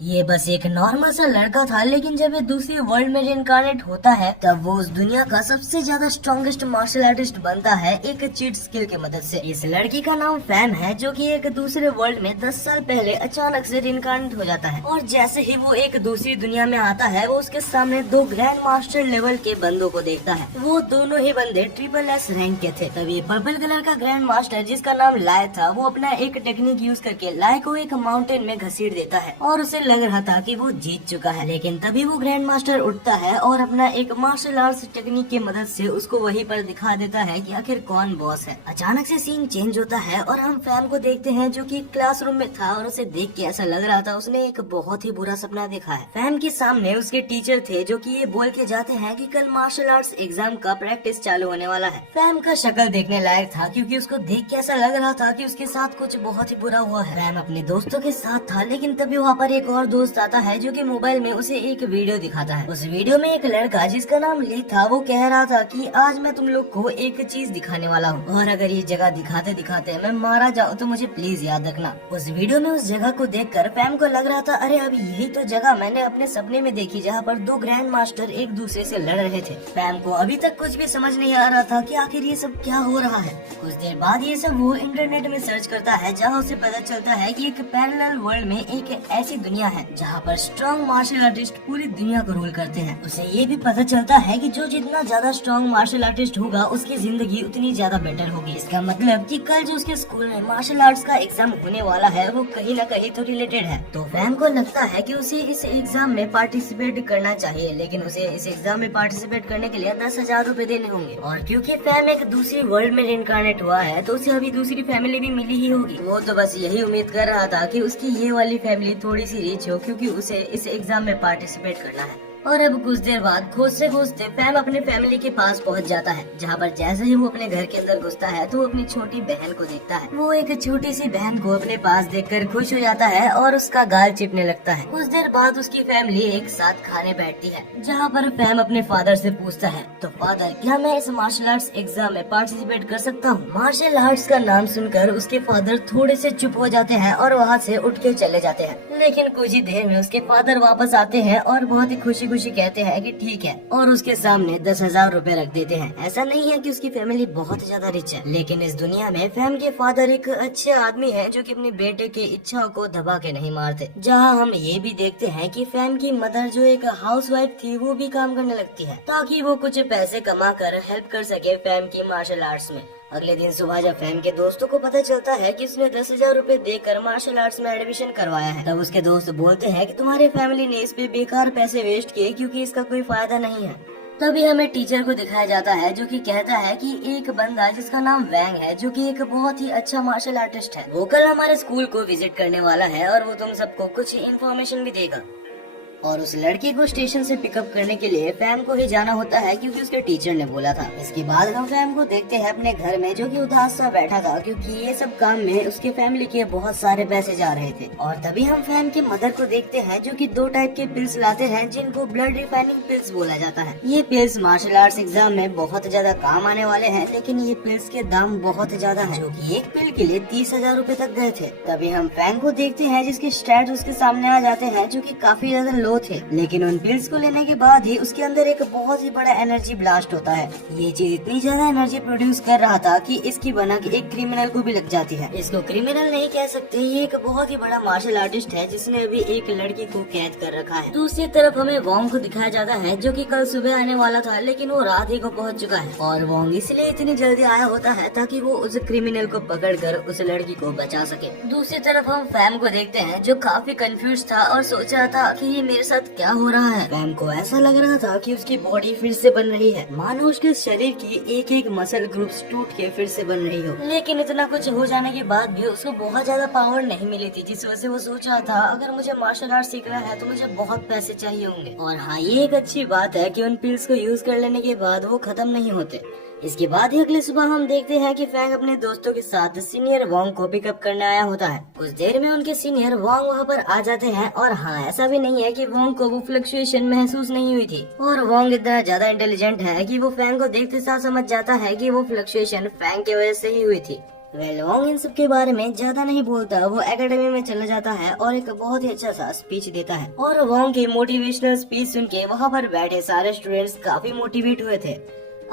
ये बस एक नॉर्मल सा लड़का था, लेकिन जब ये दूसरी वर्ल्ड में रिइंकार्नेट होता है तब वो उस दुनिया का सबसे ज्यादा स्ट्रॉन्गेस्ट मार्शल आर्टिस्ट बनता है एक चीट स्किल की मदद से। इस लड़की का नाम फैम है, जो कि एक दूसरे वर्ल्ड में 10 साल पहले अचानक से रिइंकार्नेट हो जाता है। और जैसे ही वो एक दूसरी दुनिया में आता है, वो उसके सामने दो ग्रैंड मास्टर लेवल के बंदों को देखता है। वो दोनों ही बंदे SSS रैंक के थे। तभी पर्पल कलर का ग्रैंड मास्टर, जिसका नाम लाय था, वो अपना एक टेक्निक यूज करके लाय को एक माउंटेन में घसीट देता है और उसे लग रहा था कि वो जीत चुका है। लेकिन तभी वो ग्रैंड मास्टर उठता है और अपना एक मार्शल आर्ट्स टेक्निक की मदद से उसको वहीं पर दिखा देता है कि आखिर कौन बॉस है। अचानक से सीन चेंज होता है और हम फैम को देखते हैं, जो कि क्लासरूम में था और उसे देख के ऐसा लग रहा था उसने एक बहुत ही बुरा सपना देखा है। फैम के सामने उसके टीचर थे, जो कि ये बोल के जाते हैं कि कल मार्शल आर्ट्स एग्जाम का प्रैक्टिस चालू होने वाला है। फैम का शक्ल देखने लायक था, क्योंकि उसको देख के ऐसा लग रहा था कि उसके साथ कुछ बहुत ही बुरा हुआ है। फैम अपने दोस्तों के साथ था, लेकिन तभी वहाँ पर एक और दोस्त आता है, जो कि मोबाइल में उसे एक वीडियो दिखाता है। उस वीडियो में एक लड़का, जिसका नाम ली था, वो कह रहा था कि आज मैं तुम लोग को एक चीज दिखाने वाला हूँ, और अगर ये जगह दिखाते दिखाते मैं मारा जाऊँ तो मुझे प्लीज याद रखना। उस वीडियो में उस जगह को देखकर फैम को लग रहा था, अरे अब यही तो जगह मैंने अपने सपने में देखी, जहाँ पर दो ग्रैंड मास्टर एक दूसरे से लड़ रहे थे। फैम को अभी तक कुछ भी समझ नहीं आ रहा था कि आखिर ये सब क्या हो रहा है। कुछ देर बाद ये सब वो इंटरनेट में सर्च करता है, जहाँ उसे पता चलता है कि एक पैरेलल वर्ल्ड में एक ऐसी दुनिया है जहाँ पर स्ट्रॉन्ग मार्शल आर्टिस्ट पूरी दुनिया को रूल करते हैं। उसे ये भी पता चलता है कि जो जितना ज्यादा स्ट्रॉन्ग मार्शल आर्टिस्ट होगा, उसकी जिंदगी उतनी ज्यादा बेटर होगी। इसका मतलब कि कल जो उसके स्कूल में मार्शल आर्ट्स का एग्जाम होने वाला है, वो कहीं न कहीं तो रिलेटेड है। तो फैम को लगता है कि उसे इस एग्जाम में पार्टिसिपेट करना चाहिए, लेकिन उसे इस एग्जाम में पार्टिसिपेट करने के लिए 10,000 रूपए देने होंगे। और क्योंकि फैम एक दूसरी वर्ल्ड में रिइंकार्नेट हुआ है, तो उसे अभी दूसरी फैमिली भी मिली ही होगी। वो तो बस यही उम्मीद कर रहा था कि उसकी ये वाली फैमिली थोड़ी सी रिच हो, क्योंकि उसे इस एग्जाम में पार्टिसिपेट करना है। और अब कुछ देर बाद खोजते खोजते फैम अपने फैमिली के पास पहुंच जाता है, जहां पर जैसे ही वो अपने घर के अंदर घुसता है तो वो अपनी छोटी बहन को देखता है। वो एक छोटी सी बहन को अपने पास देखकर खुश हो जाता है और उसका गाल चिपने लगता है। कुछ देर बाद उसकी फैमिली एक साथ खाने बैठती है, जहां पर फैम अपने फादर से पूछता है, तो फादर, क्या मैं इस मार्शल आर्ट्स एग्जाम में पार्टिसिपेट कर सकता हूँ? मार्शल आर्ट्स का नाम सुनकर उसके फादर थोड़े से चुप हो जाते हैं और वहाँ से उठ के चले जाते हैं। लेकिन कुछ ही देर में उसके फादर वापस आते हैं और बहुत ही खुशी खुशी कहते हैं कि ठीक है, और उसके सामने 10,000 रूपए रख देते हैं। ऐसा नहीं है कि उसकी फैमिली बहुत ज्यादा रिच है, लेकिन इस दुनिया में फैम के फादर एक अच्छे आदमी है, जो कि अपने बेटे के इच्छाओं को दबा के नहीं मारते। जहां हम ये भी देखते हैं कि फैम की मदर, जो एक हाउसवाइफ थी, वो भी काम करने लगती है, ताकि वो कुछ पैसे कमा कर हेल्प कर सके फैम की मार्शल आर्ट्स में। अगले दिन सुबह जब फैम के दोस्तों को पता चलता है कि उसने 10,000 रूपए देकर मार्शल आर्ट्स में एडमिशन करवाया है, तब उसके दोस्त बोलते हैं कि तुम्हारे फैमिली ने इस पे बेकार पैसे वेस्ट किए, क्योंकि इसका कोई फायदा नहीं है। तभी हमें टीचर को दिखाया जाता है, जो कि कहता है कि एक बंदा जिसका नाम वैंग है, जो कि एक बहुत ही अच्छा मार्शल आर्टिस्ट है, वो कल हमारे स्कूल को विजिट करने वाला है और वो तुम सबको कुछ इन्फॉर्मेशन भी देगा। और उस लड़की को स्टेशन से पिकअप करने के लिए फैम को ही जाना होता है, क्योंकि उसके टीचर ने बोला था। इसके बाद हम फैम को देखते हैं अपने घर में, जो कि उदास सा बैठा था, क्योंकि ये सब काम में उसके फैमिली के बहुत सारे पैसे जा रहे थे। और तभी हम फैम की मदर को देखते हैं, जो कि 2 टाइप के पिल्स लाते हैं, जिनको ब्लड रिफाइनिंग पिल्स बोला जाता है। ये पिल्स मार्शल आर्ट्स एग्जाम में बहुत ज्यादा काम आने वाले हैं, लेकिन ये पिल्स के दाम बहुत ज्यादा है, जो की एक पिल के लिए 30,000 रूपए तक गए थे। तभी हम फैम को देखते हैं, जिसके स्टैट्स उसके सामने आ जाते हैं, जो की काफी ज्यादा थे, लेकिन उन पिल्स को लेने के बाद ही उसके अंदर एक बहुत ही बड़ा एनर्जी ब्लास्ट होता है। ये चीज इतनी ज्यादा एनर्जी प्रोड्यूस कर रहा था कि इसकी भनक एक क्रिमिनल को भी लग जाती है। इसको क्रिमिनल नहीं कह सकते, ये एक बहुत ही बड़ा मार्शल आर्टिस्ट है, जिसने अभी एक लड़की को कैद कर रखा है। दूसरी तरफ हमें वोंग को दिखाया जाता है, जो कि कल सुबह आने वाला था, लेकिन वो रात ही को पहुंच चुका है। और वोंग इसलिए इतनी जल्दी आया होता है ताकि वो उस क्रिमिनल को पकड़कर उस लड़की को बचा सके। दूसरी तरफ हम फैम को देखते हैं, जो काफी कंफ्यूज था और सोच रहा था कि ये मेरे साथ क्या हो रहा है। फैम को ऐसा लग रहा था कि उसकी बॉडी फिर से बन रही है, मानो उसके शरीर की एक एक मसल ग्रुप्स टूट के फिर से बन रही हो। लेकिन इतना कुछ हो जाने के बाद भी उसको बहुत ज्यादा पावर नहीं मिली थी, जिस वजह से वो सोच रहा था अगर मुझे मार्शल आर्ट सीखना है तो मुझे बहुत पैसे चाहिए होंगे। और हाँ, ये एक अच्छी बात है कि उन पिल्स को यूज कर लेने के बाद वो खत्म नहीं होते। इसके बाद ही अगली सुबह हम देखते हैं कि फैंग अपने दोस्तों के साथ सीनियर वोंग को पिकअप करने आया होता है। कुछ देर में उनके सीनियर वोंग वहाँ पर आ जाते हैं, और हाँ, ऐसा भी नहीं है कि वोंग को वो फ्लक्चुएशन महसूस नहीं हुई थी। और वोंग इतना ज्यादा इंटेलिजेंट है कि वो फैंग को देखते साथ समझ जाता है कि वो फ्लक्चुएशन फैंग की वजह से ही हुई थी। वोंग इन सब के बारे में ज्यादा नहीं बोलता, वो एकेडमी में चला जाता है और एक बहुत ही अच्छा सा स्पीच देता है। और वोंग की मोटिवेशनल स्पीच सुन के वहाँ पर बैठे सारे स्टूडेंट्स काफी मोटिवेट हुए थे।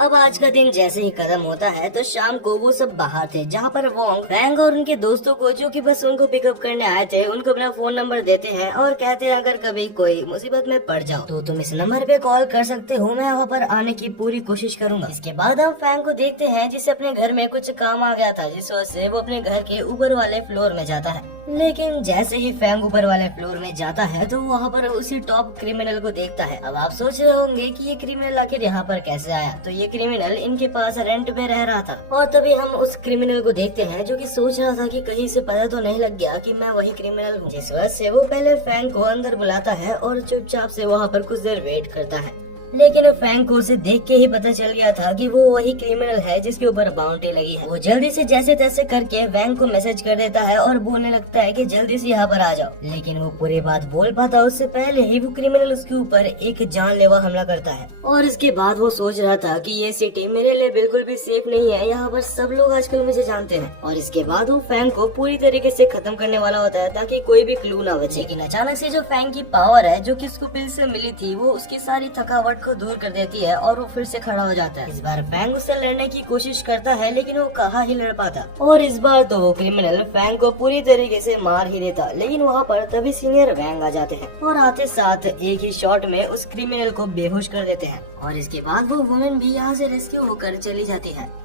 अब आज का दिन जैसे ही खत्म होता है तो शाम को वो सब बाहर थे, जहाँ पर वोंग फैंग और उनके दोस्तों को जो कि बस उनको पिकअप करने आए थे उनको अपना फोन नंबर देते हैं और कहते हैं अगर कभी कोई मुसीबत में पड़ जाओ तो तुम इस नंबर पे कॉल कर सकते हो, मैं वहाँ पर आने की पूरी कोशिश करूंगा। इसके बाद हम फैंग को देखते हैं जिसे अपने घर में कुछ काम आ गया था, जिस वजह से वो अपने घर के ऊपर वाले फ्लोर में जाता है। लेकिन जैसे ही फैंग ऊपर वाले फ्लोर में जाता है तो वहाँ पर उसी टॉप क्रिमिनल को देखता है। अब आप सोच रहे होंगे कि ये क्रिमिनल आखिर यहाँ पर कैसे आया, तो ये क्रिमिनल इनके पास रेंट पे रह रहा था। और तभी हम उस क्रिमिनल को देखते हैं जो कि सोच रहा था कि कहीं से पता तो नहीं लग गया कि मैं वही क्रिमिनल हूँ, जिस वजह से वो पहले फैंग को अंदर बुलाता है और चुपचाप से वहाँ पर कुछ देर वेट करता है। लेकिन फैंग को उसे देख के ही पता चल गया था कि वो वही क्रिमिनल है जिसके ऊपर बाउंड्री लगी है। वो जल्दी से जैसे तैसे करके फैंग को मैसेज कर देता है और बोलने लगता है कि जल्दी से यहाँ पर आ जाओ। लेकिन वो पूरी बात बोल पाता उससे पहले ही वो क्रिमिनल उसके ऊपर एक जानलेवा हमला करता है। और इसके बाद वो सोच रहा था कि ये सिटी मेरे लिए बिल्कुल भी सेफ नहीं है, यहाँ पर सब लोग आजकल मुझे जानते हैं। और इसके बाद वो फैंग को पूरी तरीके से खत्म करने वाला होता है ताकि कोई भी क्लू ना बचे। लेकिन अचानक से जो फैंग की पावर है जो कि उसको पिल से मिली थी वो उसकी सारी थकावट को दूर कर देती है और वो फिर से खड़ा हो जाता है। इस बार फैंग उससे लड़ने की कोशिश करता है लेकिन वो कहाँ ही लड़ पाता, और इस बार तो वो क्रिमिनल फैंग को पूरी तरीके से मार ही देता। लेकिन वहाँ पर तभी सीनियर वैंग आ जाते हैं और आते साथ एक ही शॉट में उस क्रिमिनल को बेहोश कर देते हैं। और इसके बाद वो वुमेन भी यहाँ से रेस्क्यू होकर चली जाती है।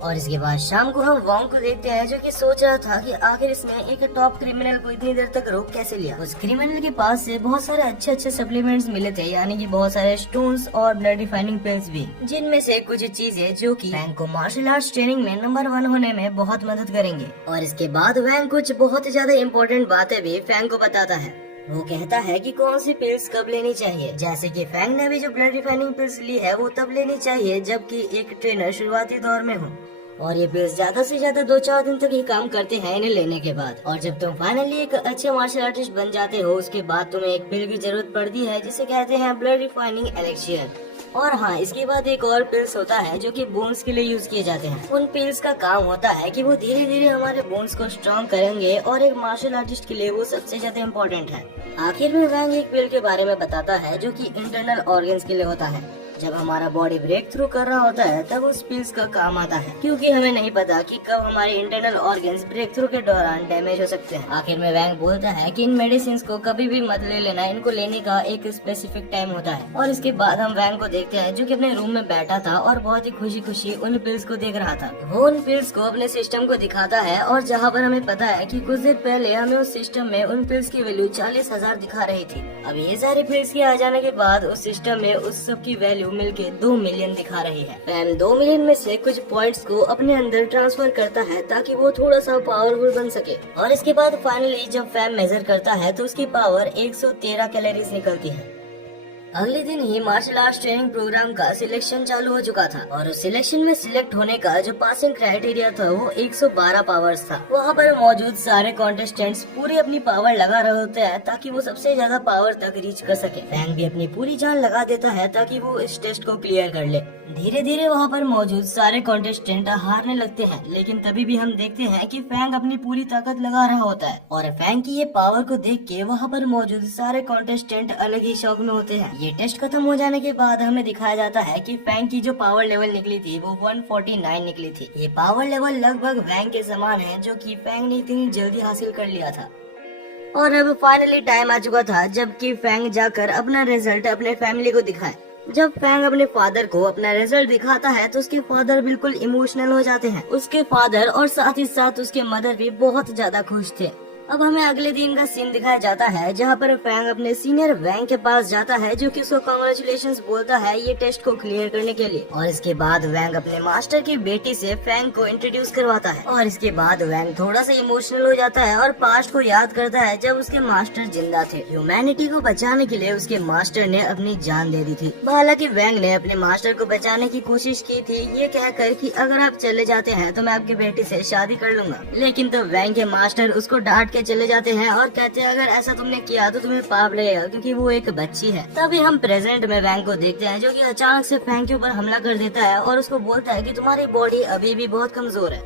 और इसके बाद शाम को हम वोंग को देखते हैं जो कि सोच रहा था कि आखिर इसने एक टॉप क्रिमिनल को इतनी देर तक रोक कैसे लिया। उस क्रिमिनल के पास से बहुत सारे अच्छे सप्लीमेंट्स मिले थे, यानी कि बहुत सारे स्टोन्स और ब्लड रिफाइनिंग पिल्स भी, जिनमें से कुछ चीजें जो कि वैंग को मार्शल आर्ट्स ट्रेनिंग में नंबर 1 होने में बहुत मदद करेंगे। और इसके बाद वैंग कुछ बहुत ज्यादा इम्पोर्टेंट बातें भी फैंग को बताता है। वो कहता है कि कौन सी पिल्स कब लेनी चाहिए, जैसे कि फैंग ने अभी जो ब्लड रिफाइनिंग पिल्स ली है वो तब लेनी चाहिए जबकि एक ट्रेनर शुरुआती दौर में हो। और ये पिल्स ज्यादा से ज्यादा 2-4 दिन तक ही काम करते हैं इन्हें लेने के बाद। और जब तुम फाइनली एक अच्छे मार्शल आर्टिस्ट बन जाते हो उसके बाद तुम्हें एक पिल की जरूरत पड़ती है जिसे कहते हैं ब्लड रिफाइनिंग एलेक्सियर। और हाँ, इसके बाद एक और पिल्स होता है जो कि बोन्स के लिए यूज किए जाते हैं। उन पिल्स का काम होता है कि वो धीरे धीरे हमारे बोन्स को स्ट्रॉन्ग करेंगे और एक मार्शल आर्टिस्ट के लिए वो सबसे ज्यादा इम्पोर्टेंट है। आखिर में वैंग एक पिल के बारे में बताता है जो कि इंटरनल ऑर्गन्स के लिए होता है। जब हमारा बॉडी ब्रेक थ्रू कर रहा होता है तब उस पिल्स का काम आता है, क्योंकि हमें नहीं पता कि कब हमारे इंटरनल ऑर्गन्स ब्रेक थ्रू के दौरान डैमेज हो सकते हैं। आखिर में वैंग बोलता है कि इन मेडिसिन को कभी भी मत ले लेना, इनको लेने का एक स्पेसिफिक टाइम होता है। और इसके बाद हम वैंग को देखते हैं जो कि अपने रूम में बैठा था और बहुत ही खुशी खुशी उन पिल्स को देख रहा था। वो उन पिल्स को अपने सिस्टम को दिखाता है और जहाँ पर हमें पता है कि कुछ देर पहले हमें उस सिस्टम में उन पिल्स की वैल्यू 40,000 दिखा रही थी। अब ये सारी पिल्स के आ जाने के बाद उस सिस्टम में उस सब की वैल्यू मिलके 2 मिलियन दिखा रही है। फैम 2 मिलियन में से कुछ पॉइंट्स को अपने अंदर ट्रांसफर करता है ताकि वो थोड़ा सा पावरफुल बन सके। और इसके बाद फाइनली जब फैम मेजर करता है तो उसकी पावर 113 कैलोरीज निकलती है। अगले दिन ही मार्शल आर्ट्स ट्रेनिंग प्रोग्राम का सिलेक्शन चालू हो चुका था और उस सिलेक्शन में सिलेक्ट होने का जो पासिंग क्राइटेरिया था वो 112 पावर्स था। वहाँ पर मौजूद सारे कॉन्टेस्टेंट्स पूरी अपनी पावर लगा रहे होते हैं ताकि वो सबसे ज्यादा पावर तक रीच कर सके। फैंग भी अपनी पूरी जान लगा देता है ताकि वो इस टेस्ट को क्लियर कर ले। धीरे धीरे वहाँ पर मौजूद सारे कॉन्टेस्टेंट हारने लगते हैं, लेकिन तभी भी हम देखते हैं कि फैंग अपनी पूरी ताकत लगा रहा होता है। और फैंग की ये पावर को देख के वहाँ पर मौजूद सारे कॉन्टेस्टेंट अलग ही शौक में होते हैं। ये टेस्ट खत्म हो जाने के बाद हमें दिखाया जाता है कि फैंग की जो पावर लेवल निकली थी वो 149 निकली थी। ये पावर लेवल लगभग फैंग के समान है जो कि फैंग ने इतनी जल्दी हासिल कर लिया था। और अब फाइनली टाइम आ चुका था जबकि फैंग जाकर अपना रिजल्ट अपने फैमिली को दिखाए। जब फैंग अपने फादर को अपना रिजल्ट दिखाता है तो उसके फादर बिल्कुल इमोशनल हो जाते हैं। उसके फादर और साथ ही साथ उसके मदर भी बहुत ज्यादा खुश थे। अब हमें अगले दिन का सीन दिखाया जाता है जहाँ पर फैंग अपने सीनियर वैंग के पास जाता है जो कि उसको कांग्रेचुलेशंस बोलता है ये टेस्ट को क्लियर करने के लिए। और इसके बाद वैंग अपने मास्टर की बेटी से फैंग को इंट्रोड्यूस करवाता है। और इसके बाद वैंग थोड़ा सा इमोशनल हो जाता है और पास्ट को याद करता है जब उसके मास्टर जिंदा थे। ह्यूमैनिटी को बचाने के लिए उसके मास्टर ने अपनी जान दे दी थी। हालांकि वैंग ने अपने मास्टर को बचाने की कोशिश की थी ये कहकर कि अगर आप चले जाते हैं तो मैं आपकी बेटी से शादी कर लूंगा। लेकिन तो वैंग के मास्टर उसको डांट के चले जाते हैं और कहते हैं अगर ऐसा तुमने किया तो तुम्हें पाप लगेगा क्योंकि वो एक बच्ची है। तभी हम प्रेजेंट में वैंग को देखते हैं जो कि अचानक से फैंग के ऊपर हमला कर देता है और उसको बोलता है कि तुम्हारी बॉडी अभी भी बहुत कमजोर है।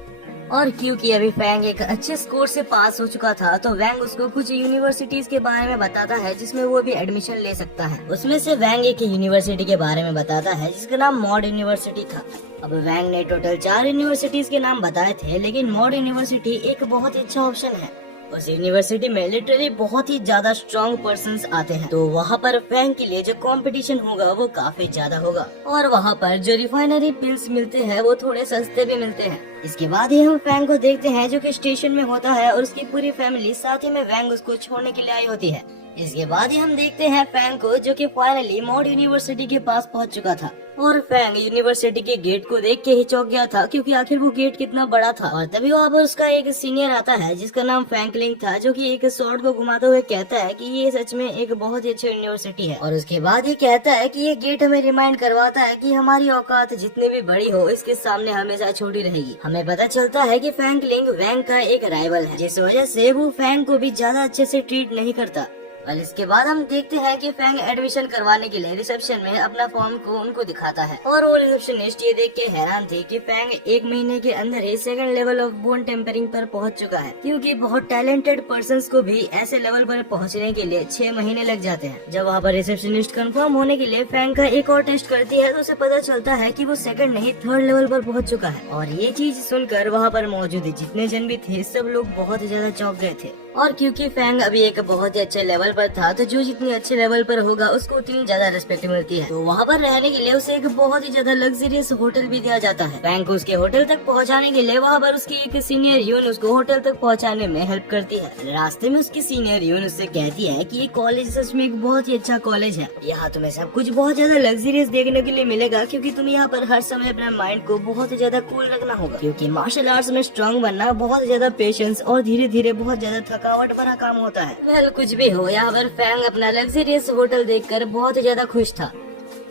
और क्योंकि अभी फैंग एक अच्छे स्कोर से पास हो चुका था तो वैंग उसको कुछ यूनिवर्सिटीज के बारे में बताता है जिसमें वो भी एडमिशन ले सकता है। उसमें से वैंग एक यूनिवर्सिटी के बारे में बताता है जिसका नाम मॉड यूनिवर्सिटी था। अब वैंग ने टोटल 4 यूनिवर्सिटीज के नाम बताए थे, लेकिन मॉड यूनिवर्सिटी एक बहुत ही अच्छा ऑप्शन है। उस यूनिवर्सिटी में लिटरली बहुत ही ज्यादा स्ट्रॉन्ग पर्सन्स आते हैं, तो वहाँ पर फैंग के लिए जो कंपटीशन होगा वो काफी ज्यादा होगा और वहाँ पर जो रिफाइनरी पिल्स मिलते हैं वो थोड़े सस्ते भी मिलते हैं। इसके बाद ही हम फैंग को देखते हैं जो कि स्टेशन में होता है और उसकी पूरी फैमिली साथ ही में वैंग उसको छोड़ने के लिए आई होती है। इसके बाद ही हम देखते हैं फैंग को जो कि फाइनली मॉड यूनिवर्सिटी के पास पहुंच चुका था और फैंग यूनिवर्सिटी के गेट को देख के ही चौंक गया था क्योंकि आखिर वो गेट कितना बड़ा था। और तभी वहाँ पर उसका एक सीनियर आता है जिसका नाम फ्रैंकलिन था, जो कि एक स्वॉर्ड को घुमाते हुए कहता है कि ये सच में एक बहुत ही अच्छी यूनिवर्सिटी है। और उसके बाद ही कहता है कि ये गेट हमें रिमाइंड करवाता है कि हमारी औकात जितनी भी बड़ी हो इसके सामने हमेशा छोटी रहेगी। हमें पता चलता है कि फ्रैंकलिन वैंग का एक राइवल है, जिस वजह से वो फैंग को भी ज्यादा अच्छे से ट्रीट नहीं करता। और इसके बाद हम देखते हैं कि फैंग एडमिशन करवाने के लिए रिसेप्शन में अपना फॉर्म को उनको दिखाता है और वो रिसेप्शनिस्ट ये देख के हैरान थी कि फैंग 1 महीने के अंदर ही 2nd level of bone tempering पर पहुंच चुका है, क्योंकि बहुत टैलेंटेड पर्सन्स को भी ऐसे लेवल पर पहुंचने के लिए 6 महीने लग जाते हैं। जब वहाँ पर रिसेप्शनिस्ट कंफर्म होने के लिए फैंग का एक और टेस्ट करती है तो उसे पता चलता है कि वो 2nd नहीं 3rd लेवल पर पहुँच चुका है। और ये चीज सुनकर वहाँ पर मौजूद जितने जन भी थे सब लोग बहुत ही ज्यादा चौंक गए थे। और क्योंकि फैंग अभी एक बहुत ही अच्छे लेवल पर था तो जो जितनी अच्छे लेवल पर होगा उसको उतनी ज्यादा रिस्पेक्ट मिलती है, तो वहाँ पर रहने के लिए उसे एक बहुत ही ज्यादा लग्जरियस होटल भी दिया जाता है। फैंग को उसके होटल तक पहुँचाने के लिए वहाँ पर उसकी एक सीनियर यून उसको होटल तक पहुँचाने में हेल्प करती है। रास्ते में उसकी सीनियर यून उससे कहती है कि ये कॉलेज सच में एक बहुत ही अच्छा कॉलेज है, यहाँ तुम्हें सब कुछ बहुत ज्यादा लग्जरियस देखने के लिए मिलेगा, क्योंकि तुम्हें यहाँ पर हर समय अपना माइंड को बहुत ही ज्यादा कूल रखना होगा, क्योंकि मार्शल आर्ट्स में स्ट्रॉन्ग बनना बहुत ज्यादा पेशेंस और धीरे धीरे बहुत ज्यादा थकावट भरा काम होता है। वेल कुछ भी हो, यहाँ पर फैंग अपना लग्जरियस होटल देखकर बहुत ही ज्यादा खुश था।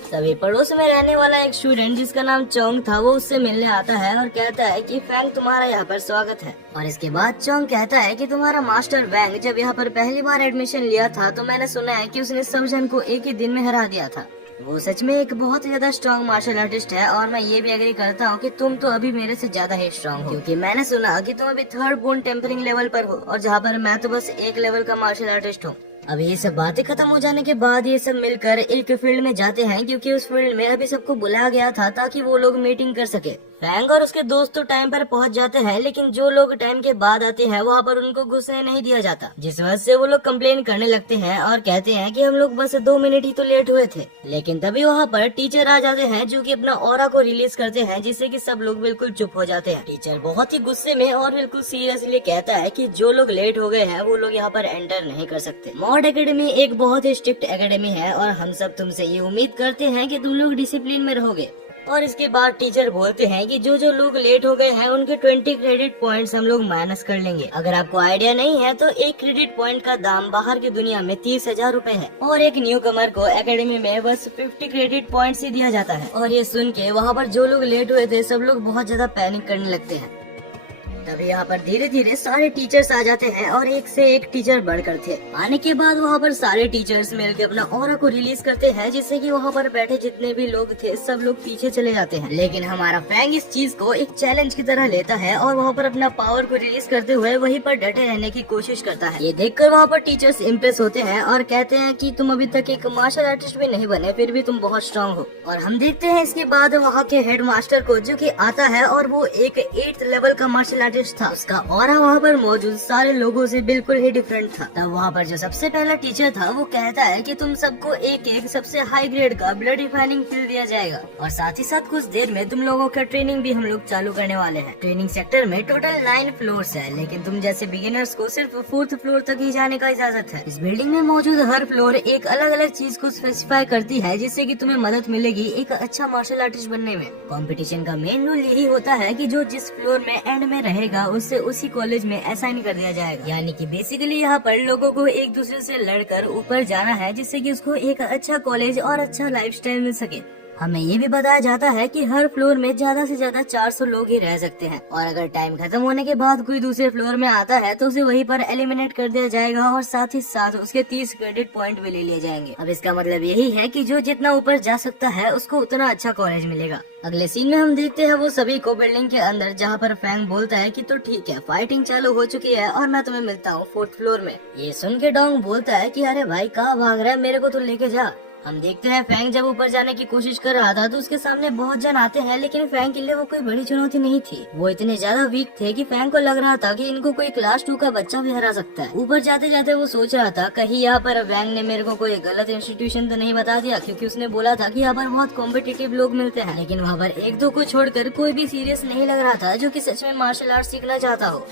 तभी पड़ोस में रहने वाला एक स्टूडेंट जिसका नाम चोंग था वो उससे मिलने आता है और कहता है कि फैंग तुम्हारा यहाँ पर स्वागत है। और इसके बाद चोंग कहता है कि तुम्हारा मास्टर वैंग जब यहाँ पर पहली बार एडमिशन लिया था तो मैंने सुना है कि उसने सब जन को एक ही दिन में हरा दिया था। वो सच में एक बहुत ही ज्यादा स्ट्रॉन्ग मार्शल आर्टिस्ट है और मैं ये भी एग्री करता हूँ कि तुम तो अभी मेरे से ज्यादा ही स्ट्रॉन्ग हो, क्योंकि मैंने सुना कि तुम अभी 3rd बोन टेम्परिंग लेवल पर हो और जहाँ पर मैं तो बस 1 लेवल का मार्शल आर्टिस्ट हूँ। अब ये सब बातें खत्म हो जाने के बाद ये सब मिलकर एक फील्ड में जाते हैं, क्योंकि उस फील्ड में अभी सबको बुलाया गया था ताकि वो लोग मीटिंग कर सके। फैंग और उसके दोस्त तो टाइम पर पहुंच जाते हैं, लेकिन जो लोग टाइम के बाद आते हैं वहाँ पर उनको घुसने नहीं दिया जाता, जिस वजह से वो लोग कंप्लेन करने लगते हैं और कहते हैं कि हम लोग बस 2 मिनट ही तो लेट हुए थे। लेकिन तभी वहाँ पर टीचर आ जाते हैं जो कि अपना ऑरा को रिलीज करते हैं, जिससे कि सब लोग बिल्कुल चुप हो जाते हैं। टीचर बहुत ही गुस्से में और बिल्कुल सीरियसली कहता है कि जो लोग लेट हो गए हैं वो लोग यहाँ पर एंटर नहीं कर सकते। मॉड एकेडमी एक बहुत ही स्ट्रिक्ट एकेडमी है और हम सब तुमसे ये उम्मीद करते हैं कि तुम लोग डिसिप्लिन में रहोगे। और इसके बाद टीचर बोलते हैं कि जो जो लोग लेट हो गए हैं उनके 20 क्रेडिट पॉइंट्स हम लोग माइनस कर लेंगे। अगर आपको आइडिया नहीं है तो 1 क्रेडिट पॉइंट का दाम बाहर की दुनिया में 30,000 रूपए है और एक न्यू कमर को एकेडमी में बस 50 क्रेडिट पॉइंट्स ही दिया जाता है। और ये सुन के वहाँ पर जो लोग लेट हुए थे सब लोग बहुत ज्यादा पैनिक करने लगते हैं। तभी यहाँ पर धीरे धीरे सारे टीचर्स आ जाते हैं और एक से एक टीचर बढ़कर थे। आने के बाद वहाँ पर सारे टीचर्स मिलकर अपना ऑरा को रिलीज करते हैं, जिससे कि वहाँ पर बैठे जितने भी लोग थे सब लोग पीछे चले जाते हैं। लेकिन हमारा फैंग इस चीज को एक चैलेंज की तरह लेता है और वहाँ पर अपना पावर को रिलीज करते हुए वहीं पर डटे रहने की कोशिश करता है। ये देखकर वहाँ पर टीचर्स इम्प्रेस होते हैं और कहते हैं कि तुम अभी तक एक मार्शल आर्टिस्ट भी नहीं बने, फिर भी तुम बहुत स्ट्रॉन्ग हो। और हम देखते हैं इसके बाद वहाँ के हेड मास्टर को, जो कि आता है और वो एक 8th लेवल का मार्शल आर्टिस्ट था। उसका ऑरा वहाँ पर मौजूद सारे लोगों से बिल्कुल ही डिफरेंट था। तब वहाँ पर जो सबसे पहला टीचर था वो कहता है कि तुम सबको एक सबसे हाई ग्रेड का ब्लड रिफाइनिंग फील्ड दिया जाएगा और साथ ही साथ कुछ देर में तुम लोगों का ट्रेनिंग भी हम लोग चालू करने वाले हैं। ट्रेनिंग सेक्टर में टोटल 9 फ्लोर्स है, लेकिन तुम जैसे बिगिनर्स को सिर्फ 4th फ्लोर तक ही जाने का इजाजत है। इस बिल्डिंग में मौजूद हर फ्लोर एक अलग अलग चीज को स्पेसिफाई करती है, जिससे कि तुम्हें मदद मिलेगी एक अच्छा मार्शल आर्टिस्ट बनने में। कंपटीशन का मेन रूल यही होता है कि जो जिस फ्लोर में एंड में रहेगा उससे उसी कॉलेज में असाइन कर दिया जाएगा। यानी कि बेसिकली यहाँ पर लोगों को एक दूसरे से लड़कर ऊपर जाना है, जिससे कि उसको एक अच्छा कॉलेज और अच्छा लाइफस्टाइल मिल सके। हमें ये भी बताया जाता है कि हर फ्लोर में ज्यादा से ज्यादा 400 लोग ही रह सकते हैं और अगर टाइम खत्म होने के बाद कोई दूसरे फ्लोर में आता है तो उसे वहीं पर एलिमिनेट कर दिया जाएगा और साथ ही साथ उसके 30 क्रेडिट पॉइंट भी ले लिए जाएंगे। अब इसका मतलब यही है कि जो जितना ऊपर जा सकता है उसको उतना अच्छा कॉलेज मिलेगा। अगले सीन में हम देखते हैं वो सभी को बिल्डिंग के अंदर, जहाँ पर फैंग बोलता है कि तो ठीक है, फाइटिंग चालू हो चुकी है और मैं तुम्हें मिलता हूँ 4th फ्लोर में। ये सुन के डोंग बोलता है कि अरे भाई कहाँ भाग रहा है, मेरे को तो लेके जा। हम देखते हैं फैंग जब ऊपर जाने की कोशिश कर रहा था तो उसके सामने बहुत जन आते हैं, लेकिन फैंग के लिए वो कोई बड़ी चुनौती नहीं थी। वो इतने ज्यादा वीक थे कि फैंग को लग रहा था कि इनको कोई क्लास 2 का बच्चा भी हरा सकता है। ऊपर जाते जाते वो सोच रहा था कहीं यहाँ पर फैंग ने मेरे को कोई गलत इंस्टीट्यूशन तो नहीं बता दिया, क्योंकि उसने बोला था कि यहाँ पर बहुत कॉम्पिटिटिव लोग मिलते हैं, लेकिन वहाँ पर 1-2 को छोड़कर कोई भी सीरियस नहीं लग रहा था जो कि सच में मार्शल आर्ट सीखना चाहता हो।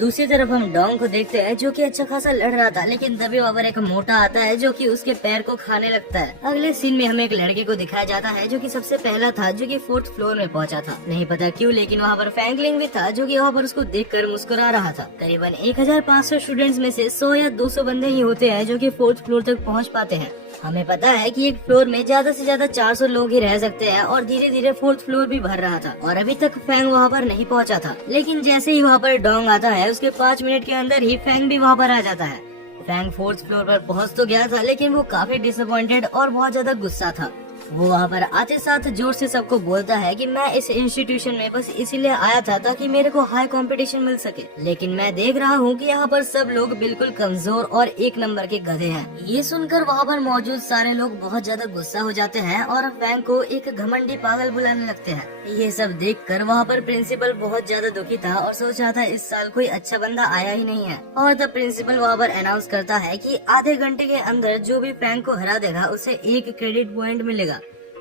दूसरी तरफ हम डोंग को देखते हैं जो कि अच्छा खासा लड़ रहा था, लेकिन तभी वहाँ पर एक मोटा आता है जो कि उसके पैर को खाने लगता है। अगले सीन में हमें एक लड़के को दिखाया जाता है जो कि सबसे पहला था, जो कि 4th फ्लोर में पहुंचा था। नहीं पता क्यों, लेकिन वहाँ पर फैंगलिंग भी था जो कि वहाँ पर उसको देखकर मुस्कुरा रहा था। करीबन 1500 स्टूडेंट्स में से 100 या 200 बंदे ही होते हैं जो कि 4th फ्लोर तक पहुँच पाते हैं। हमें पता है कि एक फ्लोर में ज्यादा से ज्यादा 400 लोग ही रह सकते हैं और धीरे धीरे 4th फ्लोर भी भर रहा था और अभी तक फैंग वहाँ पर नहीं पहुँचा था। लेकिन जैसे ही वहाँ पर डोंग आता है उसके 5 मिनट के अंदर ही फैंग भी वहाँ पर आ जाता है। फैंग 4th फ्लोर पर पहुँच तो गया था, लेकिन वो काफी डिसअपॉइंटेड और बहुत ज्यादा गुस्सा था। वो वहाँ पर आते साथ जोर से सबको बोलता है कि मैं इस इंस्टीट्यूशन में बस इसीलिए आया था ताकि मेरे को हाई कंपटीशन मिल सके, लेकिन मैं देख रहा हूँ कि यहाँ पर सब लोग बिल्कुल कमजोर और 1 नंबर के गधे हैं। ये सुनकर वहाँ पर मौजूद सारे लोग बहुत ज्यादा गुस्सा हो जाते हैं और फैंग को एक घमंडी पागल बुलाने लगते हैं। ये सब देखकर वहाँ पर प्रिंसिपल बहुत ज्यादा दुखी था और सोच रहा था इस साल कोई अच्छा बंदा आया ही नहीं है। और तब प्रिंसिपल वहाँ पर अनाउंस करता है कि आधे घंटे के अंदर जो भी फैंग को हरा देगा उसे 1 क्रेडिट पॉइंट मिलेगा।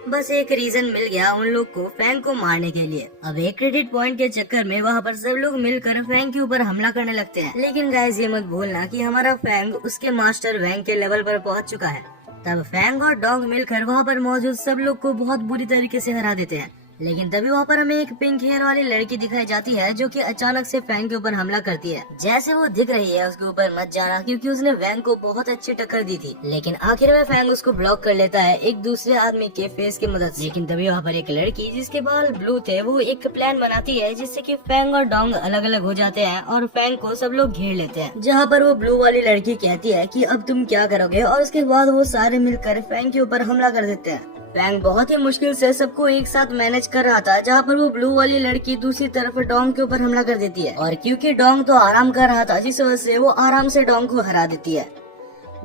बस एक रीजन मिल गया उन लोग को फैंग को मारने के लिए। अब 1 क्रेडिट पॉइंट के चक्कर में वहाँ पर सब लोग मिलकर फैंग के ऊपर हमला करने लगते हैं। लेकिन गाइस ये मत भूलना कि हमारा फैंग उसके मास्टर वैंग के लेवल पर पहुँच चुका है। तब फैंग और डोंग मिलकर वहाँ पर मौजूद सब लोग को बहुत बुरी तरीके से हरा देते हैं। लेकिन तभी वहाँ पर हमें एक पिंक हेयर वाली लड़की दिखाई जाती है जो कि अचानक से फैंग के ऊपर हमला करती है। जैसे वो दिख रही है उसके ऊपर मत जाना, क्योंकि उसने वैंग को बहुत अच्छी टक्कर दी थी। लेकिन आखिर में फैंग उसको ब्लॉक कर लेता है एक दूसरे आदमी के फेस की मदद से। लेकिन तभी वहाँ पर एक लड़की जिसके बाल ब्लू थे वो एक प्लान बनाती है जिससे कि फैंग और डोंग अलग अलग हो जाते हैं और फैंग को सब लोग घेर लेते हैं। जहाँ पर वो ब्लू वाली लड़की कहती है कि अब तुम क्या करोगे, और उसके बाद वो सारे मिलकर फैंग के ऊपर हमला कर देते हैं। फैंग बहुत ही मुश्किल से सबको एक साथ मैनेज कर रहा था, जहाँ पर वो ब्लू वाली लड़की दूसरी तरफ डोंग के ऊपर हमला कर देती है और क्योंकि डोंग तो आराम कर रहा था जिस वजह से वो आराम से डोंग को हरा देती है।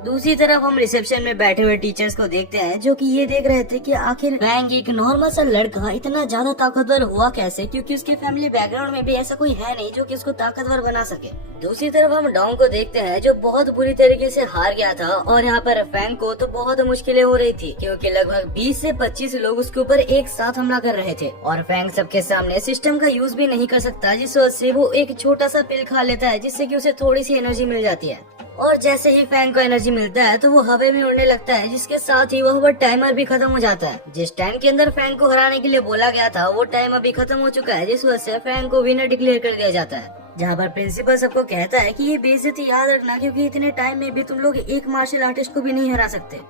दूसरी तरफ हम रिसेप्शन में बैठे हुए टीचर्स को देखते हैं जो कि ये देख रहे थे कि आखिर फैंग एक नॉर्मल सा लड़का इतना ज्यादा ताकतवर हुआ कैसे, क्योंकि उसके फैमिली बैकग्राउंड में भी ऐसा कोई है नहीं जो कि उसको ताकतवर बना सके। दूसरी तरफ हम डोंग को देखते हैं जो बहुत बुरी तरीके से हार गया था और यहाँ पर फैंग को तो बहुत मुश्किलें हो रही थी, क्योंकि लगभग 20 से 25 लोग उसके ऊपर एक साथ हमला कर रहे थे और फैंग सबके सामने सिस्टम का यूज भी नहीं कर सकता, जिस वजह से वो एक छोटा सा पिल खा लेता है जिससे कि उसे थोड़ी सी एनर्जी मिल जाती है। और जैसे ही फैंग को एनर्जी मिलता है तो वो हवा में उड़ने लगता है, जिसके साथ ही वह टाइमर भी खत्म हो जाता है। जिस टाइम के अंदर फैंग को हराने के लिए बोला गया था वो टाइम अभी खत्म हो चुका है, जिस वजह से फैंग को विनर डिक्लेयर कर दिया जाता है। जहाँ पर प्रिंसिपल सबको कहता है कि ये बेइज्जती याद रखना, क्योंकि इतने टाइम में भी तुम लोग एक मार्शल आर्टिस्ट को भी नहीं हरा सकते।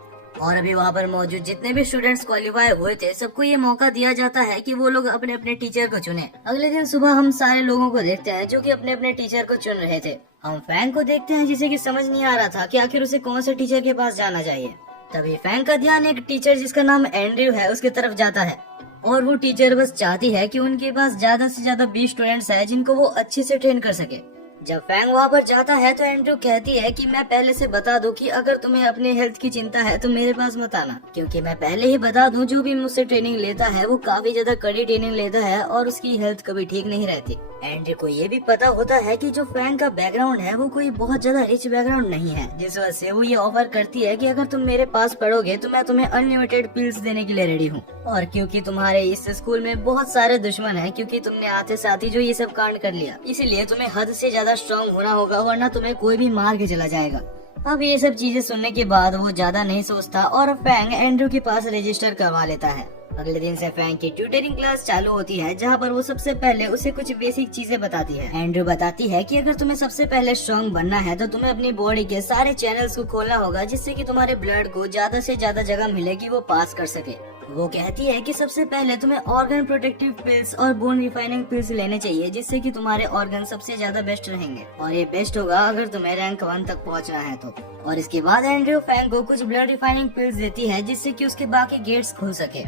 और अभी वहाँ पर मौजूद जितने भी स्टूडेंट्स क्वालिफाई हुए थे सबको ये मौका दिया जाता है कि वो लोग अपने अपने टीचर को चुने। अगले दिन सुबह हम सारे लोगों को देखते हैं जो कि अपने अपने टीचर को चुन रहे थे। हम फैंग को देखते हैं जिसे कि समझ नहीं आ रहा था कि आखिर उसे कौन से टीचर के पास जाना चाहिए। तभी फैंग का ध्यान एक टीचर जिसका नाम एंड्रयू है उसकी तरफ जाता है और वो टीचर बस चाहती है कि उनके पास ज्यादा से ज्यादा 20 स्टूडेंट्स है जिनको वो अच्छे से ट्रेन कर सके। जब फैंग वहाँ पर जाता है तो एंड्रयू कहती है कि मैं पहले से बता दूं कि अगर तुम्हें अपने हेल्थ की चिंता है तो मेरे पास मत आना, क्योंकि मैं पहले ही बता दूं जो भी मुझसे ट्रेनिंग लेता है वो काफी ज्यादा कड़ी ट्रेनिंग लेता है और उसकी हेल्थ कभी ठीक नहीं रहती। एंड्रयू को ये भी पता होता है कि जो फैंग का बैकग्राउंड है वो कोई बहुत ज्यादा रिच बैकग्राउंड नहीं है, जिस वजह से वो ये ऑफर करती है कि अगर तुम मेरे पास पढ़ोगे तो मैं तुम्हें अनलिमिटेड पिल्स देने के लिए रेडी हूँ। और क्योंकि तुम्हारे इस स्कूल में बहुत सारे दुश्मन हैं, क्योंकि तुमने आते साथ ही जो ये सब कांड कर लिया, इसीलिए तुम्हें हद से ज्यादा स्ट्रॉन्ग होना होगा, वरना तुम्हें कोई भी मार के चला जाएगा। अब ये सब चीजें सुनने के बाद वो ज्यादा नहीं सोचता और फैंग एंड्रयू के पास रजिस्टर करवा लेता है। अगले दिन से फैंग की ट्यूटरिंग क्लास चालू होती है, जहाँ पर वो सबसे पहले उसे कुछ बेसिक चीजें बताती है। एंड्रयू बताती है कि अगर तुम्हें सबसे पहले स्ट्रॉन्ग बनना है तो तुम्हें अपनी बॉडी के सारे चैनल्स को खोलना होगा, जिससे कि तुम्हारे ब्लड को ज्यादा से ज्यादा जगह मिलेगी वो पास कर सके। वो कहती है कि सबसे पहले तुम्हें ऑर्गन प्रोटेक्टिव पिल्स और बोन रिफाइनिंग पिल्स लेने चाहिए, जिससे कि तुम्हारे ऑर्गन सबसे ज्यादा बेस्ट रहेंगे, और ये बेस्ट होगा अगर तुम्हें रैंक 1 तक पहुंचना है तो। और इसके बाद एंड्रयू फैंग को कुछ ब्लड रिफाइनिंग पिल्स देती है, जिससे कि उसके बाकी गेट्स खुल सके।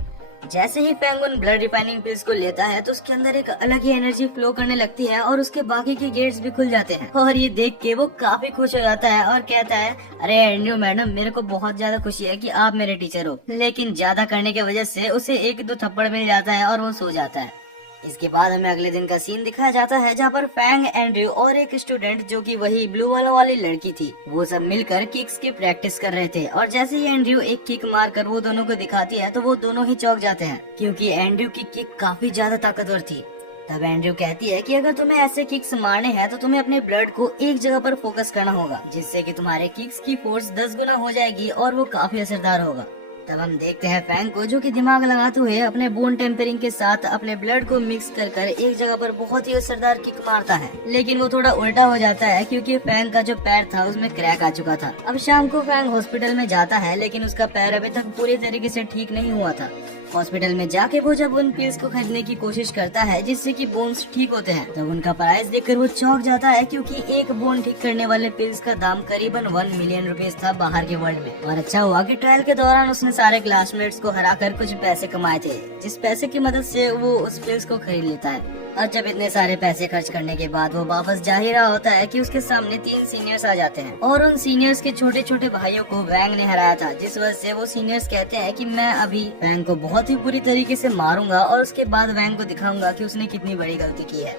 जैसे ही फैंग उन ब्लड रिफाइनिंग पिल्स को लेता है तो उसके अंदर एक अलग ही एनर्जी फ्लो करने लगती है और उसके बाकी के गेट्स भी खुल जाते हैं। और ये देख के वो काफी खुश हो जाता है और कहता है, अरे एंड्रयू मैडम, मेरे को बहुत ज्यादा खुशी है कि आप मेरे टीचर हो। लेकिन ज्यादा करने की वजह से उसे 1-2 थप्पड़ मिल जाता है और वो सो जाता है। इसके बाद हमें अगले दिन का सीन दिखाया जाता है, जहाँ पर फैंग, एंड्रयू और एक स्टूडेंट जो कि वही ब्लू वाली लड़की थी, वो सब मिलकर किक्स की प्रैक्टिस कर रहे थे। और जैसे ही एंड्रयू एक किक मारकर वो दोनों को दिखाती है तो वो दोनों ही चौंक जाते हैं, क्योंकि एंड्रयू की किक काफी ज्यादा ताकतवर थी। तब एंड्रयू कहती है कि अगर तुम्हें ऐसे किक्स मारने हैं तो तुम्हें अपने ब्लड को एक जगह पर फोकस करना होगा, जिससे कि तुम्हारे किक्स की फोर्स 10 गुना हो जाएगी और वो काफी असरदार होगा। तब हम देखते हैं फैंग को, जो कि दिमाग लगाते हुए अपने बोन टेम्परिंग के साथ अपने ब्लड को मिक्स कर कर एक जगह पर बहुत ही असरदार किक मारता है। लेकिन वो थोड़ा उल्टा हो जाता है, क्योंकि फैंग का जो पैर था उसमें क्रैक आ चुका था। अब शाम को फैंग हॉस्पिटल में जाता है, लेकिन उसका पैर अभी तक पूरी तरीके से ठीक नहीं हुआ था। हॉस्पिटल में जाके वो जब उन पिल्स को खरीदने की कोशिश करता है जिससे कि बोन्स ठीक होते हैं, तब उनका प्राइस देखकर वो चौंक जाता है, क्योंकि एक बोन ठीक करने वाले पिल्स का दाम करीबन 1 मिलियन रुपीस था बाहर के वर्ल्ड में। और अच्छा हुआ कि ट्रायल के दौरान उसने सारे क्लासमेट्स को हराकर कुछ पैसे कमाए थे, जिस पैसे की मदद से वो उस पिल्स को खरीद लेता है। और जब इतने सारे पैसे खर्च करने के बाद वो वापस जा ही रहा होता है कि उसके सामने 3 सीनियर्स आ जाते हैं, और उन सीनियर्स के छोटे छोटे भाइयों को वैंग ने हराया था, जिस वजह से वो सीनियर्स कहते हैं कि मैं अभी वैंग को बहुत ही बुरी तरीके से मारूंगा और उसके बाद वैंग को दिखाऊंगा कि उसने कितनी बड़ी गलती की है।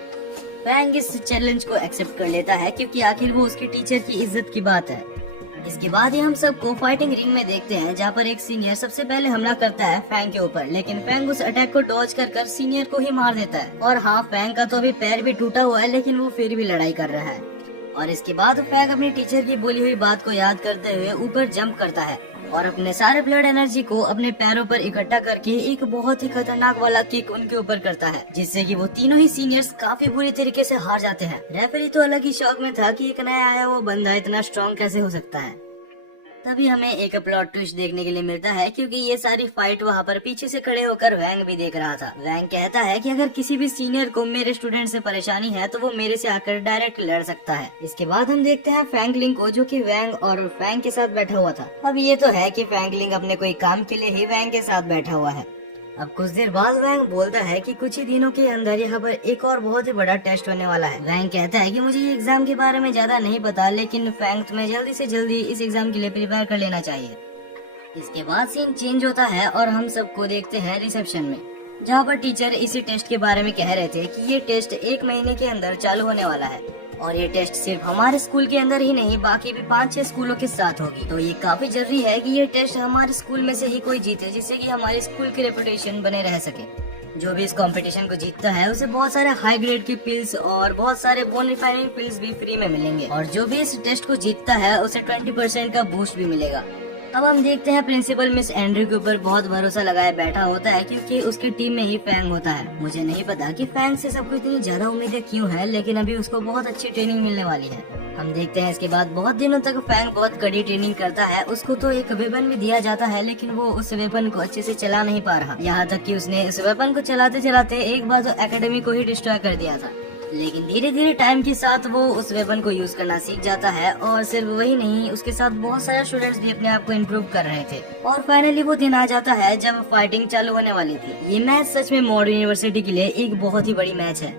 वैंग इस चैलेंज को एक्सेप्ट कर लेता है, क्योंकि आखिर वो उसके टीचर की इज्जत की बात है। इसके बाद ही हम सबको फाइटिंग रिंग में देखते हैं, जहाँ पर एक सीनियर सबसे पहले हमला करता है फैंग के ऊपर, लेकिन फैंग उस अटैक को डॉज कर सीनियर को ही मार देता है। और हाँ, फैंग का तो अभी पैर भी टूटा हुआ है, लेकिन वो फिर भी लड़ाई कर रहा है। और इसके बाद फैंग अपनी टीचर की बोली हुई बात को याद करते हुए ऊपर जंप करता है और अपने सारे ब्लड एनर्जी को अपने पैरों पर इकट्ठा करके एक बहुत ही खतरनाक वाला किक उनके ऊपर करता है, जिससे कि वो तीनों ही सीनियर्स काफी बुरी तरीके से हार जाते हैं। रेफरी तो अलग ही शौक में था कि एक नया आया वो बंदा इतना स्ट्रॉन्ग कैसे हो सकता है। तभी हमें एक प्लॉट ट्विस्ट देखने के लिए मिलता है, क्योंकि ये सारी फाइट वहाँ पर पीछे से खड़े होकर वैंग भी देख रहा था। वैंग कहता है कि अगर किसी भी सीनियर को मेरे स्टूडेंट से परेशानी है तो वो मेरे से आकर डायरेक्ट लड़ सकता है। इसके बाद हम देखते हैं फैंगलिंग को, जो कि वैंग और फैंग के साथ बैठा हुआ था। अब ये तो है कि फैंगलिंग अपने कोई काम के लिए ही वैंग के साथ बैठा हुआ है। अब कुछ देर बाद वैंग बोलता है कि कुछ ही दिनों के अंदर यहाँ पर एक और बहुत ही बड़ा टेस्ट होने वाला है। वैंग कहता है कि मुझे ये एग्जाम के बारे में ज्यादा नहीं पता, लेकिन फैंग तुम्हें जल्दी से जल्दी इस एग्जाम के लिए प्रिपेयर कर लेना चाहिए। इसके बाद सीन चेंज होता है और हम सबको देखते हैं रिसेप्शन में, जहाँ पर टीचर इसी टेस्ट के बारे में कह रहे थे कि ये टेस्ट 1 महीने के अंदर चालू होने वाला है, और ये टेस्ट सिर्फ हमारे स्कूल के अंदर ही नहीं बाकी भी 5-6 स्कूलों के साथ होगी। तो ये काफी जरूरी है कि ये टेस्ट हमारे स्कूल में से ही कोई जीते, जिससे कि हमारे स्कूल की रेपुटेशन बने रह सके। जो भी इस कंपटीशन को जीतता है उसे बहुत सारे हाई ग्रेड की पिल्स और बहुत सारे बोन रिफाइनिंग पिल्स भी फ्री में मिलेंगे, और जो भी इस टेस्ट को जीतता है उसे 20% का बूस्ट भी मिलेगा। अब हम देखते हैं प्रिंसिपल मिस एंड्रयू के ऊपर बहुत भरोसा लगाए बैठा होता है, क्योंकि उसकी टीम में ही फैंग होता है। मुझे नहीं पता कि फैंग से सबको इतनी ज्यादा उम्मीदें क्यों है, लेकिन अभी उसको बहुत अच्छी ट्रेनिंग मिलने वाली है। हम देखते हैं इसके बाद बहुत दिनों तक फैंग बहुत कड़ी ट्रेनिंग करता है। उसको तो एक वेपन भी दिया जाता है, लेकिन वो उस वेपन को अच्छे से चला नहीं पा रहा। यहाँ तक कि उसने उस वेपन को चलाते चलाते एक बार तो एकेडमी को ही डिस्ट्रॉय कर दिया था। लेकिन धीरे धीरे टाइम के साथ वो उस वेपन को यूज करना सीख जाता है, और सिर्फ वही नहीं, उसके साथ बहुत सारे स्टूडेंट्स भी अपने आप को इम्प्रूव कर रहे थे। और फाइनली वो दिन आ जाता है जब फाइटिंग चालू होने वाली थी। ये मैच सच में मॉडर्न यूनिवर्सिटी के लिए एक बहुत ही बड़ी मैच है।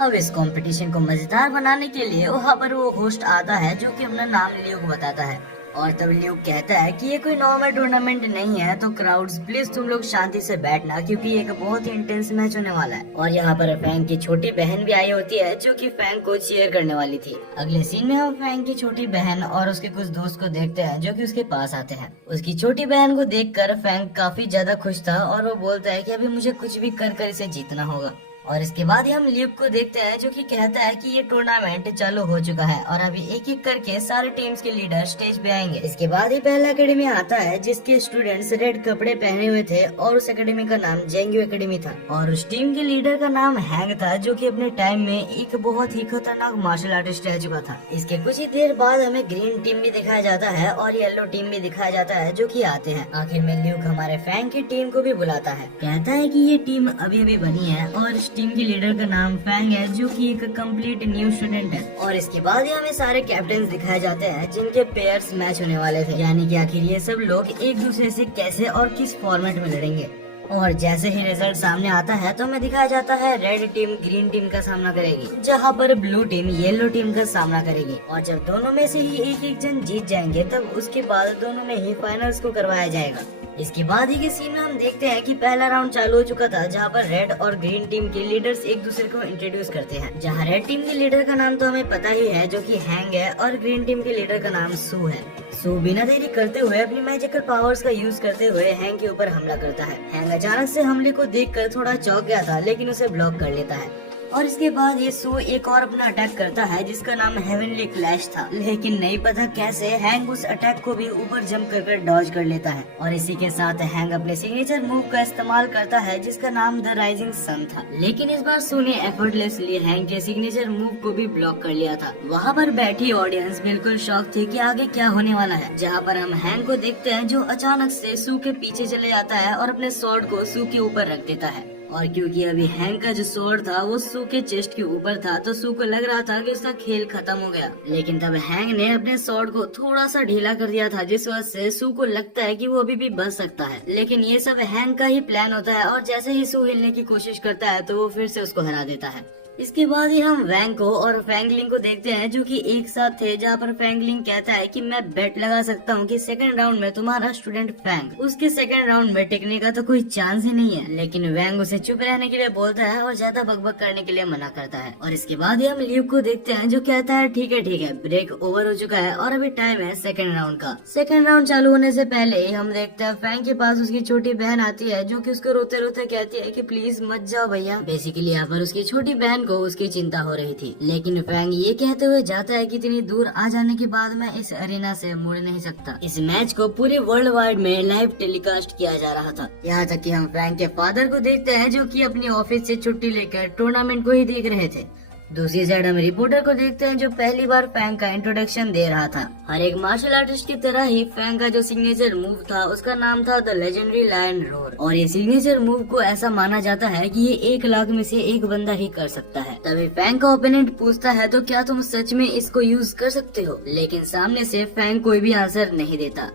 अब इस कंपटीशन को मजेदार बनाने के लिए वहाँ पर वो होस्ट आता है, जो कि अपना नाम ल्यूक बताता है। और तब ल्यूक कहता है कि ये कोई नॉर्मल टूर्नामेंट नहीं है, तो क्राउड्स प्लीज तुम लोग शांति से बैठना, क्योंकि एक बहुत ही इंटेंस मैच होने वाला है। और यहाँ पर फैंग की छोटी बहन भी आई होती है, जो कि फैंग को चीयर करने वाली थी। अगले सीन में हम फैंग की छोटी बहन और उसके कुछ दोस्त को देखते हैं, जो कि उसके पास आते हैं। उसकी छोटी बहन को देखकर फैंग काफी ज्यादा खुश था, और वो बोलता है कि अभी मुझे कुछ भी कर इसे जीतना होगा। और इसके बाद ही हम ल्यूक को देखते हैं जो कि कहता है कि ये टूर्नामेंट चालू हो चुका है और अभी एक एक करके सारे टीम्स के लीडर स्टेज पे आएंगे। इसके बाद ही पहला एकेडमी आता है जिसके स्टूडेंट्स रेड कपड़े पहने हुए थे और उस एकेडमी का नाम जेंग्यू एकेडमी था और उस टीम के लीडर का नाम हैंग था जो कि अपने टाइम में एक बहुत ही खतरनाक मार्शल आर्टिस्ट रह चुका था। इसके कुछ ही देर बाद हमें ग्रीन टीम भी दिखाया जाता है और येलो टीम भी दिखाया जाता है जो कि आते हैं। आखिर में ल्यूक हमारे फैंग की टीम को भी बुलाता है, कहता है कि ये टीम अभी अभी बनी है और इस टीम के लीडर का नाम फैंग है जो कि एक कंप्लीट न्यू स्टूडेंट है। और इसके बाद ही हमें सारे कैप्टन दिखाए जाते हैं जिनके पेयर्स मैच होने वाले थे, यानी कि आखिर ये सब लोग एक दूसरे से कैसे और किस फॉर्मेट में लड़ेंगे। और जैसे ही रिजल्ट सामने आता है तो हमें दिखाया जाता है रेड टीम ग्रीन टीम का सामना करेगी जहां पर ब्लू टीम येलो टीम का सामना करेगी और जब दोनों में से ही एक एक जन जीत जाएंगे तब उसके बाद दोनों में ही फाइनल्स को करवाया जाएगा। इसके बाद ही के सीन में हम देखते हैं कि पहला राउंड चालू हो चुका था जहां पर रेड और ग्रीन टीम के लीडर्स एक दूसरे को इंट्रोड्यूस करते हैं। जहां रेड टीम के लीडर का नाम तो हमें पता ही है जो कि हैंग है और ग्रीन टीम के लीडर का नाम सू है। सू बिना देरी करते हुए अपनी मैजिकल पावर्स का यूज करते हुए हैंग के ऊपर हमला करता है। हैंग अचानक से हमले को देखकर थोड़ा चौंक गया था लेकिन उसे ब्लॉक कर लेता है और इसके बाद ये सू एक और अपना अटैक करता है जिसका नाम हेवनली क्लैश था, लेकिन नहीं पता कैसे हैंग उस अटैक को भी ऊपर जंप कर डॉज कर लेता है और इसी के साथ हैंग अपने सिग्नेचर मूव का इस्तेमाल करता है जिसका नाम द राइजिंग सन था। लेकिन इस बार सू ने एफर्टलेसली हैंग के सिग्नेचर मूव को भी ब्लॉक कर लिया था। वहाँ पर बैठी ऑडियंस बिल्कुल शॉक थी कि आगे क्या होने वाला है। जहाँ पर हम हैंग को देखते हैं जो अचानक से सू के पीछे चले जाता है और अपने स्वॉर्ड को सू के ऊपर रख देता है और क्योंकि अभी हैंग का जो स्वॉर्ड था वो सू के चेस्ट के ऊपर था तो सू को लग रहा था कि उसका खेल खत्म हो गया, लेकिन तब हैंग ने अपने स्वॉर्ड को थोड़ा सा ढीला कर दिया था जिस वजह से सू को लगता है कि वो अभी भी बच सकता है। लेकिन ये सब हैंग का ही प्लान होता है और जैसे ही सू हिलने की कोशिश करता है तो वो फिर से उसको हरा देता है। इसके बाद ही हम वैंग को और फैंगलिंग को देखते हैं जो कि एक साथ थे, जहाँ पर फैंगलिंग कहता है कि मैं बेट लगा सकता हूँ कि सेकंड राउंड में तुम्हारा स्टूडेंट फैंग उसके सेकंड राउंड में टिकने का तो कोई चांस ही नहीं है। लेकिन वैंग उसे चुप रहने के लिए बोलता है और ज्यादा बकबक करने के लिए मना करता है। और इसके बाद ही हम ल्यूक को देखते हैं जो कहता है ठीक है ब्रेक ओवर हो चुका है और अभी टाइम है सेकंड राउंड का। सेकंड राउंड चालू होने से पहले ही हम देखते हैं फैंग के पास उसकी छोटी बहन आती है जो कि उसको रोते रोते कहती है कि प्लीज मत जाओ भैया। बेसिकली यहाँ पर उसकी छोटी बहन को उसकी चिंता हो रही थी, लेकिन फैंग ये कहते हुए जाता है कि इतनी दूर आ जाने के बाद मैं इस अरेना से मुड़ नहीं सकता। इस मैच को पूरे वर्ल्ड वाइड में लाइव टेलीकास्ट किया जा रहा था। यहाँ तक कि हम फैंग के फादर को देखते हैं जो कि अपनी ऑफिस से छुट्टी लेकर टूर्नामेंट को ही देख रहे थे। दूसरी साइड हम रिपोर्टर को देखते हैं जो पहली बार फैंग का इंट्रोडक्शन दे रहा था। हर एक मार्शल आर्टिस्ट की तरह ही फैंग का जो सिग्नेचर मूव था उसका नाम था द लेजेंडरी लायन रोर और ये सिग्नेचर मूव को ऐसा माना जाता है कि ये 1 लाख में से एक बंदा ही कर सकता है। तभी फैंग का ओपोनेंट पूछता है तो क्या तुम सच में इसको यूज कर सकते हो, लेकिन सामने से फैंग कोई भी आंसर नहीं देता।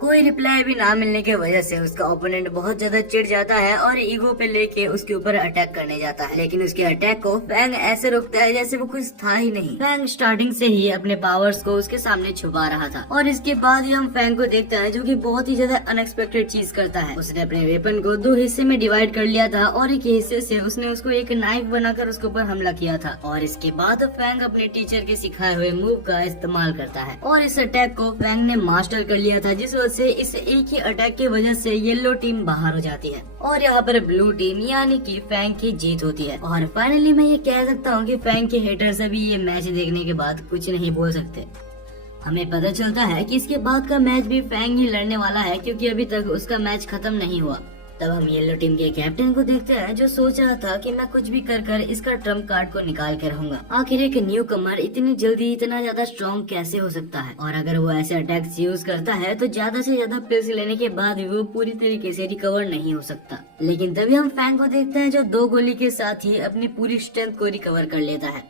कोई रिप्लाई भी ना मिलने की वजह से उसका ओपोनेंट बहुत ज्यादा चिढ़ जाता है और ईगो पे लेके उसके ऊपर अटैक करने जाता है, लेकिन उसके अटैक को फैंग ऐसे रोकता है जैसे वो कुछ था ही नहीं। फैंग स्टार्टिंग से ही अपने पावर्स को उसके सामने छुपा रहा था और इसके बाद ही हम फैंग को देखते हैं जो कि बहुत ही ज्यादा अनएक्सपेक्टेड चीज करता है। उसने अपने वेपन को 2 हिस्से में डिवाइड कर लिया था और एक हिस्से से उसने उसको एक नाइफ बनाकर उसके ऊपर हमला किया था और इसके बाद फैंग अपने टीचर के सिखाए हुए मूव का इस्तेमाल करता है और इस अटैक को फैंग ने मास्टर कर लिया था जिस से इस एक ही अटैक की वजह से येलो टीम बाहर हो जाती है और यहाँ पर ब्लू टीम यानी कि फैंग की जीत होती है। और फाइनली मैं ये कह सकता हूँ कि फैंग के हेटर्स अभी ये मैच देखने के बाद कुछ नहीं बोल सकते। हमें पता चलता है कि इसके बाद का मैच भी फैंग ही लड़ने वाला है क्योंकि अभी तक उसका मैच खत्म नहीं हुआ। तब हम येलो टीम के कैप्टन को देखते हैं जो सोच रहा था कि मैं कुछ भी कर इसका ट्रम्प कार्ड को निकाल के रहूंगा। आखिर एक न्यू कमर इतनी जल्दी इतना ज्यादा स्ट्रॉन्ग कैसे हो सकता है और अगर वो ऐसे अटैक्स यूज करता है तो ज्यादा से ज्यादा पिल्स लेने के बाद भी वो पूरी तरीके से रिकवर नहीं हो सकता। लेकिन तभी हम फैंग को देखते हैं जो 2 गोली के साथ ही अपनी पूरी स्ट्रेंथ को रिकवर कर लेता है।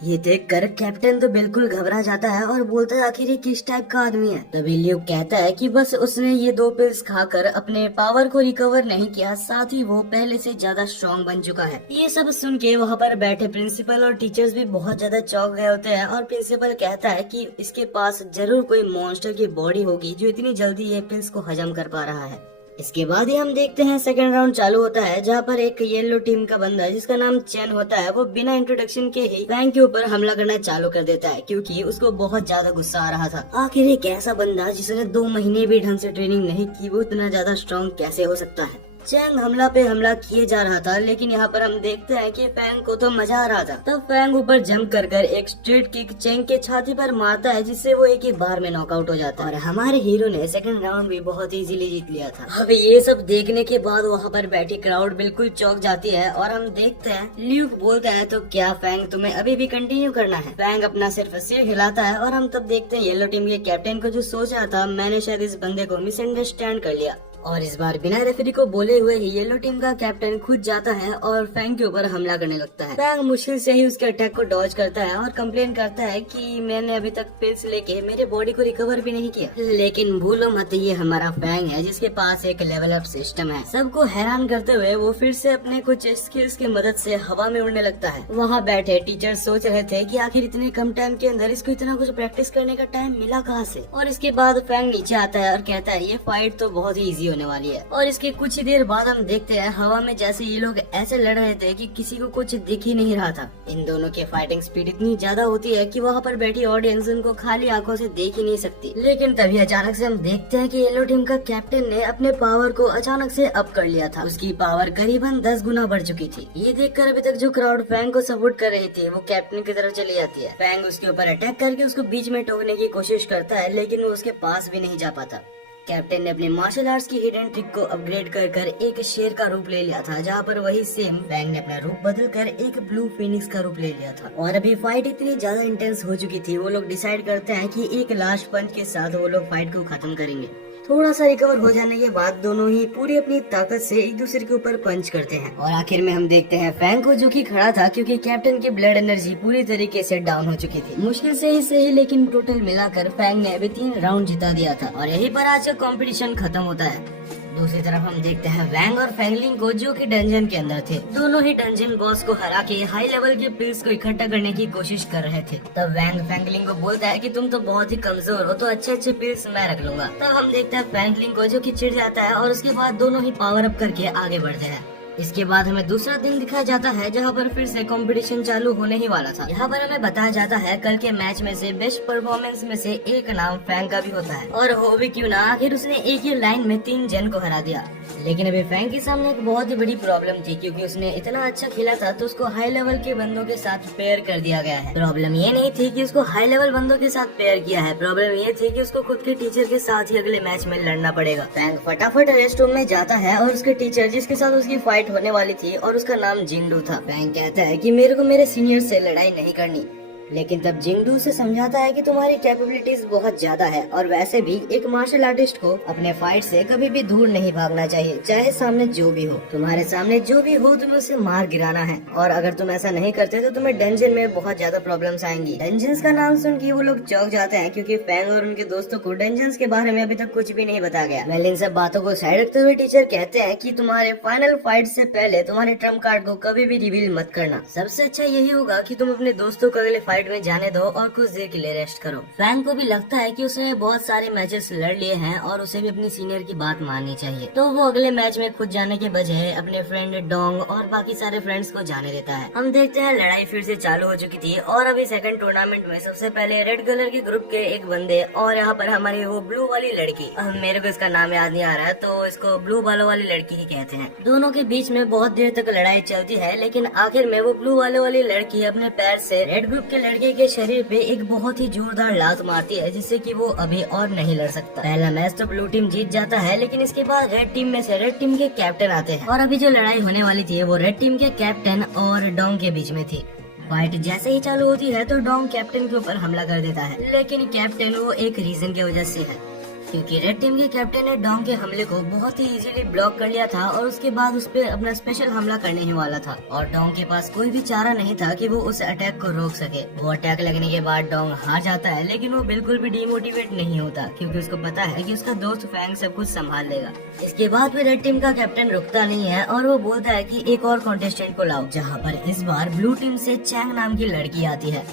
ये देखकर कैप्टन तो बिल्कुल घबरा जाता है और बोलता है आखिर ये किस टाइप का आदमी है। तभी ल्यूक कहता है कि बस उसने ये 2 पिल्स खाकर अपने पावर को रिकवर नहीं किया, साथ ही वो पहले से ज्यादा स्ट्रॉन्ग बन चुका है। ये सब सुन के वहाँ पर बैठे प्रिंसिपल और टीचर्स भी बहुत ज्यादा चौंक गए होते हैं और प्रिंसिपल कहता है कि इसके पास जरूर कोई मॉन्स्टर की बॉडी होगी जो इतनी जल्दी ये पिल्स को हजम कर पा रहा है। इसके बाद ही हम देखते हैं सेकंड राउंड चालू होता है जहाँ पर एक येलो टीम का बंदा जिसका नाम चैन होता है वो बिना इंट्रोडक्शन के ही फैंग के ऊपर हमला करना चालू कर देता है क्योंकि उसको बहुत ज्यादा गुस्सा आ रहा था। आखिर एक ऐसा बंदा जिसने 2 महीने भी ढंग से ट्रेनिंग नहीं की वो इतना ज्यादा स्ट्रॉन्ग कैसे हो सकता है। चैंग हमला पे हमला किए जा रहा था, लेकिन यहाँ पर हम देखते हैं कि फैंग को तो मजा आ रहा था। तब फैंग ऊपर जंप कर एक स्ट्रेट किक चैंग के छाती पर मारता है, जिससे वो एक ही बार में नॉकआउट हो जाता है और हमारे हीरो ने सेकंड राउंड भी बहुत इजीली जीत लिया था। अब ये सब देखने के बाद वहाँ पर बैठी क्राउड बिल्कुल चौंक जाती है और हम देखते हैं ल्यूक बोलता है, तो क्या फैंग तुम्हें अभी भी कंटिन्यू करना है? फैंग अपना सिर्फ सिर हिलाता है और हम तब देखते हैं येलो टीम के कैप्टन को जो सोच रहा था, मैंने शायद इस बंदे को मिसअंडरस्टैंड कर लिया। और इस बार बिना रेफरी को बोले हुए ही येलो टीम का कैप्टन खुद जाता है और फैंग के ऊपर हमला करने लगता है। फैंग मुश्किल से ही उसके अटैक को डॉज करता है और कंप्लेन करता है कि मैंने अभी तक पिल्स लेके मेरे बॉडी को रिकवर भी नहीं किया। लेकिन भूलो मत, ये हमारा फैंग है जिसके पास एक लेवल अप सिस्टम है। सबको हैरान करते हुए वो फिर से अपने कुछ स्किल्स की मदद से हवा में उड़ने लगता है। वहाँ बैठे टीचर सोच रहे थे कि आखिर इतने कम टाइम के अंदर इसको इतना कुछ प्रैक्टिस करने का टाइम मिला कहाँ से। और इसके बाद फैंग नीचे आता है और कहता है ये फाइट तो बहुत ही ईजी होने वाली है। और इसके कुछ ही देर बाद हम देखते हैं हवा में जैसे ये लोग ऐसे लड़ रहे थे कि किसी को कुछ दिख ही नहीं रहा था। इन दोनों की फाइटिंग स्पीड इतनी ज्यादा होती है कि वहाँ पर बैठी ऑडियंस उनको खाली आंखों से देख ही नहीं सकती। लेकिन तभी अचानक से हम देखते हैं कि येलो टीम का कैप्टन ने अपने पावर को अचानक से अप कर लिया था। उसकी पावर करीबन 10 गुना बढ़ चुकी थी। ये देखकर अभी तक जो क्राउड फैंग को सपोर्ट कर रही थी वो कैप्टन की तरफ चली जाती है। फैंग उसके ऊपर अटैक करके उसको बीच में टोकने की कोशिश करता है, लेकिन वो उसके पास भी नहीं जा पाता। कैप्टन ने अपने मार्शल आर्ट्स की हिडन ट्रिक को अपग्रेड कर एक शेर का रूप ले लिया था, जहाँ पर वही सेम फैंग ने अपना रूप बदल कर एक ब्लू फिनिक्स का रूप ले लिया था। और अभी फाइट इतनी ज्यादा इंटेंस हो चुकी थी, वो लोग डिसाइड करते हैं कि एक लास्ट पंच के साथ वो लोग फाइट को खत्म करेंगे। थोड़ा सा रिकवर हो जाने के बाद दोनों ही पूरी अपनी ताकत से एक दूसरे के ऊपर पंच करते हैं। और आखिर में हम देखते हैं फैंग को, जो कि खड़ा था क्योंकि कैप्टन की ब्लड एनर्जी पूरी तरीके से डाउन हो चुकी थी। मुश्किल से ही सही, लेकिन टोटल मिलाकर फैंग ने अभी 3 राउंड जिता दिया था और यहीं पर आज का कंपटीशन खत्म होता है। दूसरी तरफ हम देखते हैं वैंग और फैंगलिंग को, जो कि डंजन के अंदर थे। दोनों ही डंजन बॉस को हरा के हाई लेवल के पिल्स को इकट्ठा करने की कोशिश कर रहे थे। तब वैंग फैंगलिंग को बोलता है कि तुम तो बहुत ही कमजोर हो, तो अच्छे अच्छे पिल्स मैं रख लूंगा। तब हम देखते हैं फैंगलिंग को, जो कि चिढ़ जाता है और उसके बाद दोनों ही पावर अप करके आगे बढ़ते हैं। इसके बाद हमें दूसरा दिन दिखाया जाता है, जहाँ पर फिर से कंपटीशन चालू होने ही वाला था। यहाँ पर हमें बताया जाता है कल के मैच में से बेस्ट परफॉर्मेंस में से एक नाम फैंग का भी होता है। और हो भी क्यों ना, आखिर उसने एक ही लाइन में 3 जन को हरा दिया। लेकिन अभी फैंग के सामने एक बहुत ही बड़ी प्रॉब्लम थी, क्योंकि उसने इतना अच्छा खेला था तो उसको हाई लेवल के बंदों के साथ पेयर कर दिया गया है। प्रॉब्लम ये नहीं थी कि उसको हाई लेवल बंदों के साथ पेयर किया है, प्रॉब्लम ये थी कि उसको खुद के टीचर के साथ ही अगले मैच में लड़ना पड़ेगा। फैंग फटाफट रेस्ट रूम में जाता है और उसके टीचर, जिसके साथ उसकी फाइट होने वाली थी और उसका नाम जिंगडू था, फैंग कहता है कि मेरे को मेरे सीनियर से लड़ाई नहीं करनी। लेकिन तब जिंगडू से समझाता है कि तुम्हारी कैपेबिलिटीज बहुत ज्यादा है और वैसे भी एक मार्शल आर्टिस्ट को अपने फाइट से कभी भी दूर नहीं भागना चाहिए, चाहे सामने जो भी हो। तुम्हारे सामने जो भी हो तुम्हें उसे मार गिराना है, और अगर तुम ऐसा नहीं करते तो तुम्हें डंजन में बहुत ज्यादा प्रॉब्लम्स आएंगी। डंजन्स का नाम सुन के वो लोग चौंक जाते हैं, क्योंकि फैंग और उनके दोस्तों को डंजन्स के बारे में अभी तक कुछ भी नहीं बताया गया। वेल, इन सब बातों को साइड रखते हुए टीचर कहते हैं कि तुम्हारे फाइनल फाइट से पहले तुम्हारे ट्रम्प कार्ड को कभी भी रिवील मत करना। सबसे अच्छा यही होगा कि तुम अपने दोस्तों को अगले फाइट में जाने दो और कुछ देर के लिए रेस्ट करो। फैंग को भी लगता है कि उसने बहुत सारे मैचेस लड़ लिए हैं और उसे भी अपनी सीनियर की बात माननी चाहिए, तो वो अगले मैच में खुद जाने के बजाय अपने फ्रेंड डोंग और बाकी सारे फ्रेंड्स को जाने देता है। हम देखते हैं लड़ाई फिर से चालू हो चुकी थी और अभी सेकंड टूर्नामेंट में सबसे पहले रेड कलर के ग्रुप के एक बंदे और यहाँ पर हमारी वो ब्लू वाली लड़की, मेरे को इसका नाम याद नहीं आ रहा है, तो इसको ब्लू बालों वाली लड़की ही कहते हैं। दोनों के बीच में बहुत देर तक लड़ाई चलती है, लेकिन आखिर में वो ब्लू बालों वाली लड़की अपने पैर से रेड ग्रुप के लड़के के शरीर पे एक बहुत ही जोरदार लात मारती है, जिससे कि वो अभी और नहीं लड़ सकता। पहला मैच तो ब्लू टीम जीत जाता है, लेकिन इसके बाद रेड टीम में से रेड टीम के कैप्टन आते हैं और अभी जो लड़ाई होने वाली थी वो रेड टीम के कैप्टन और डोंग के बीच में थी। फाइट जैसे ही चालू होती है तो डोंग कैप्टन के ऊपर हमला कर देता है, लेकिन कैप्टन वो एक रीजन की वजह से है, क्योंकि रेड टीम के कैप्टन ने डोंग के हमले को बहुत ही इजीली ब्लॉक कर लिया था और उसके बाद उस पर अपना स्पेशल हमला करने ही वाला था और डोंग के पास कोई भी चारा नहीं था कि वो उस अटैक को रोक सके। वो अटैक लगने के बाद डोंग हार जाता है, लेकिन वो बिल्कुल भी डिमोटिवेट नहीं होता, क्योंकि उसको पता है कि उसका दोस्त फैंग सब कुछ संभाल लेगा। इसके बाद भी रेड टीम का कैप्टन रुकता नहीं है और वो बोलता है कि एक और कॉन्टेस्टेंट को लाओ, जहाँ पर इस बार ब्लू टीम से चैंग नाम की लड़की आती है।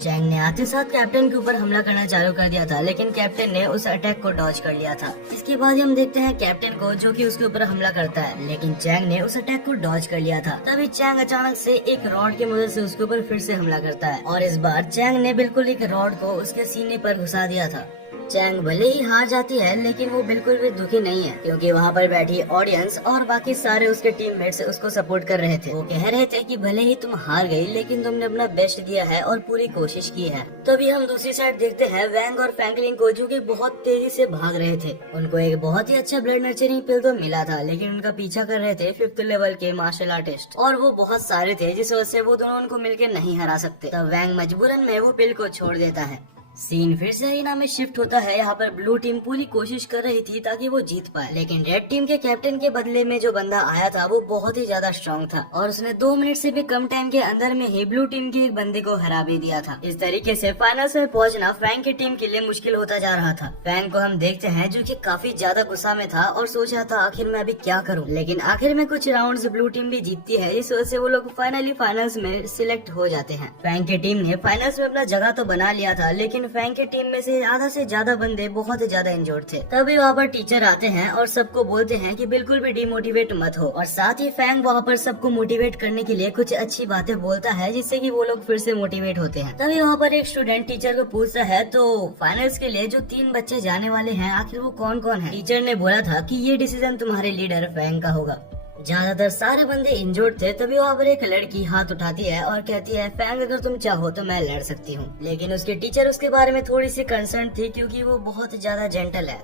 चैंग ने आते साथ कैप्टन के ऊपर हमला करना चालू कर दिया था, लेकिन कैप्टन ने उस अटैक को डॉज कर लिया था। इसके बाद हम देखते हैं कैप्टन को, जो कि उसके ऊपर हमला करता है, लेकिन चैंग ने उस अटैक को डॉज कर लिया था। तभी चैंग अचानक से एक रॉड की मदद से उसके ऊपर फिर से हमला करता है और इस बार चैंग ने बिल्कुल एक रॉड को उसके सीने पर घुसा दिया था। चैंग भले ही हार जाती है लेकिन वो बिल्कुल भी दुखी नहीं है, क्योंकि वहाँ पर बैठी ऑडियंस और बाकी सारे उसके टीममेट्स उसको सपोर्ट कर रहे थे। वो कह रहे थे कि भले ही तुम हार गई लेकिन तुमने अपना बेस्ट दिया है और पूरी कोशिश की है। तभी हम दूसरी साइड देखते हैं वैंग और फ्रैंकलिन को, जो कि बहुत तेजी से भाग रहे थे। उनको एक बहुत ही अच्छा ब्लड नर्चरिंग पिल तो मिला था, लेकिन उनका पीछा कर रहे थे 5th लेवल के मार्शल आर्टिस्ट, और वो बहुत सारे थे जिस वजह से वो दोनों उनको मिलकर नहीं हरा सकते। तब वैंग मजबूरन में वो पिल को छोड़ देता है। सीन फिर से अरीना में शिफ्ट होता है। यहाँ पर ब्लू टीम पूरी कोशिश कर रही थी ताकि वो जीत पाए, लेकिन रेड टीम के कैप्टन के बदले में जो बंदा आया था वो बहुत ही ज्यादा स्ट्रॉन्ग था और उसने 2 मिनट से भी कम टाइम के अंदर में ही ब्लू टीम के एक बंदे को हरा भी दिया था। इस तरीके से फाइनल्स में पहुंचना फ्रैंक की टीम के लिए मुश्किल होता जा रहा था। फ्रैंक को हम देखते हैं जो कि काफी ज्यादा गुस्सा में था और सोच रहा था आखिर मैं अभी क्या करूँ, लेकिन आखिर में कुछ राउंड ब्लू टीम भी जीतती है, इस वजह से वो लोग फाइनली फाइनल्स में सिलेक्ट हो जाते हैं। फ्रैंक की टीम ने फाइनल्स में अपना जगह तो बना लिया था, लेकिन फ्रैंक की टीम में आधा से ज्यादा बंदे बहुत ही ज्यादा इंजर्ड थे। तभी वहाँ पर टीचर आते हैं और सबको बोलते हैं कि बिल्कुल भी डिमोटिवेट मत हो, और साथ ही फैंग वहाँ पर सबको मोटिवेट करने के लिए कुछ अच्छी बातें बोलता है जिससे कि वो लोग फिर से मोटिवेट होते हैं। तभी वहाँ पर एक स्टूडेंट टीचर को पूछता है तो फाइनल्स के लिए जो 3 बच्चे जाने वाले हैं आखिर वो कौन कौन है। टीचर ने बोला था कि ये डिसीजन तुम्हारे लीडर फैंग का होगा। ज्यादातर सारे बंदे इंजर्ड थे। तभी वहाँ पर एक लड़की हाथ उठाती है और कहती है फैंग अगर तुम चाहो तो मैं लड़ सकती हूँ, लेकिन उसके टीचर उसके बारे में थोड़ी सी कंसर्न थी क्योंकि वो बहुत ज्यादा जेंटल है।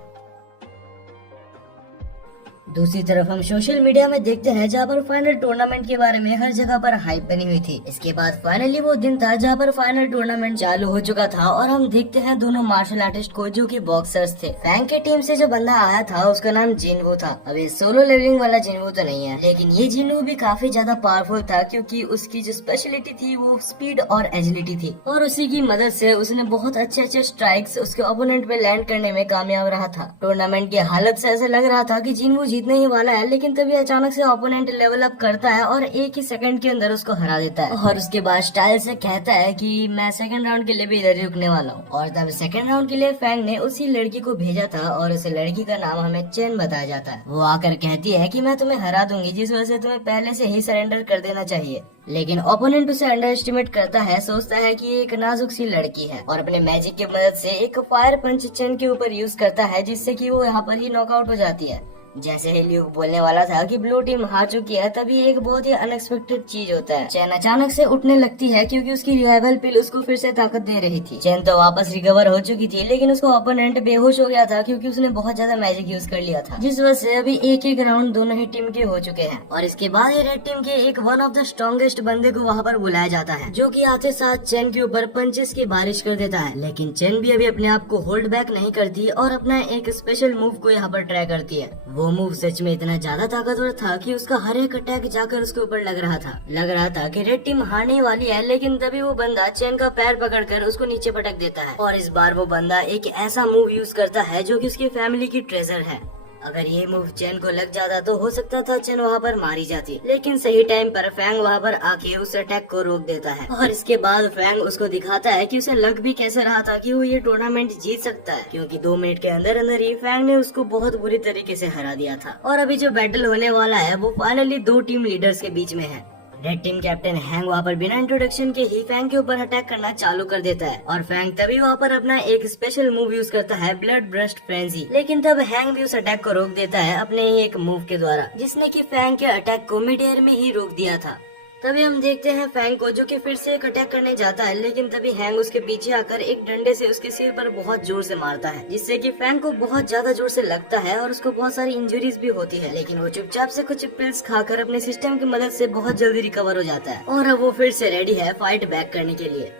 दूसरी तरफ हम सोशल मीडिया में देखते हैं जहाँ पर फाइनल टूर्नामेंट के बारे में हर जगह पर हाइप बनी हुई थी। इसके बाद फाइनली वो दिन था जहाँ पर फाइनल टूर्नामेंट चालू हो चुका था और हम देखते हैं दोनों मार्शल आर्टिस्ट को जो कि बॉक्सर्स थे। फैंग की टीम से जो बंदा आया था उसका नाम जिनवू था। अब ये सोलो लेवलिंग वाला जिनवू तो नहीं है, लेकिन ये जिनवू भी काफी ज्यादा पावरफुल था क्योंकि उसकी जो स्पेशलिटी थी वो स्पीड और एजिलिटी थी, और उसी की मदद से उसने बहुत अच्छे स्ट्राइक्स उसके ओपोनेंट पे लैंड करने में कामयाब रहा था। टूर्नामेंट की हालत से ऐसा लग रहा था कि जिनवू जीतने ही वाला है, लेकिन तभी अचानक से ओपोनेंट लेवल अप करता है और एक ही सेकंड के अंदर उसको हरा देता है, और उसके बाद स्टाइल से कहता है कि मैं सेकंड राउंड के लिए भी इधर ही रुकने वाला हूँ। और तब सेकंड राउंड के लिए फैंग ने उसी लड़की को भेजा था और उस लड़की का नाम हमें चेन बताया जाता है। वो आकर कहती है कि मैं तुम्हें हरा दूंगी, जिस वजह से तुम्हें पहले से ही सरेंडर कर देना चाहिए। लेकिन ओपोनेंट उसे अंडर एस्टिमेट करता है, सोचता है कि ये एक नाजुक सी लड़की है और अपने मैजिक की मदद से एक फायर पंच चेन के ऊपर यूज करता है, जिससे कि वो यहाँ पर ही नॉकआउट हो जाती है। जैसे ही ल्यूक बोलने वाला था कि ब्लू टीम हार चुकी है, तभी एक बहुत ही अनएक्सपेक्टेड चीज होता है। चैन अचानक से उठने लगती है क्योंकि उसकी रिवाइवल पिल उसको फिर से ताकत दे रही थी। चैन तो वापस रिकवर हो चुकी थी, लेकिन उसका ओपोनेंट बेहोश हो गया था क्योंकि उसने बहुत ज्यादा मैजिक यूज कर लिया था, जिस वजह से अभी एक राउंड दोनों ही टीम के हो चुके हैं। और इसके बाद ये रेड टीम के एक वन ऑफ द स्ट्रॉन्गेस्ट बंदे को वहाँ पर बुलाया जाता है, जो कि आते साथ चैन के ऊपर पंचेस की बारिश कर देता है। लेकिन चैन भी अभी अपने आप को होल्ड बैक नहीं करती और अपना एक स्पेशल मूव को यहाँ पर ट्राई करती है। वो मूव सच में इतना ज्यादा ताकतवर था कि उसका हर एक अटैक जाकर उसके ऊपर लग रहा था कि रेड टीम हारने वाली है। लेकिन तभी वो बंदा चैन का पैर पकड़कर उसको नीचे पटक देता है, और इस बार वो बंदा एक ऐसा मूव यूज करता है जो कि उसकी फैमिली की ट्रेजर है। अगर ये मूव चैन को लग जाता तो हो सकता था चैन वहाँ पर मारी जाती, लेकिन सही टाइम पर फैंग वहाँ पर आके उस अटैक को रोक देता है। और इसके बाद फैंग उसको दिखाता है कि उसे लग भी कैसे रहा था कि वो ये टूर्नामेंट जीत सकता है, क्योंकि 2 मिनट के अंदर अंदर ही फैंग ने उसको बहुत बुरी तरीके से हरा दिया था। और अभी जो बैटल होने वाला है वो फाइनली 2 टीम लीडर्स के बीच में है। रेड टीम कैप्टन हैंग वहाँ पर बिना इंट्रोडक्शन के ही फैंग के ऊपर अटैक करना चालू कर देता है, और फैंग तभी वहाँ पर अपना एक स्पेशल मूव यूज करता है, ब्लड ब्रस्ट फ्रेंजी। लेकिन तब हैंग भी उस अटैक को रोक देता है अपने ही एक मूव के द्वारा, जिसने कि फैंग के अटैक को मिड एयर में ही रोक दिया था। तभी हम देखते हैं फैंग को जो कि फिर से एक अटैक करने जाता है, लेकिन तभी हैंग उसके पीछे आकर एक डंडे से उसके सिर पर बहुत जोर से मारता है, जिससे कि फैंग को बहुत ज्यादा जोर से लगता है और उसको बहुत सारी इंजरीज भी होती है। लेकिन वो चुपचाप से कुछ पिल्स खाकर अपने सिस्टम की मदद से बहुत जल्दी रिकवर हो जाता है और अब वो फिर से रेडी है फाइट बैक करने के लिए।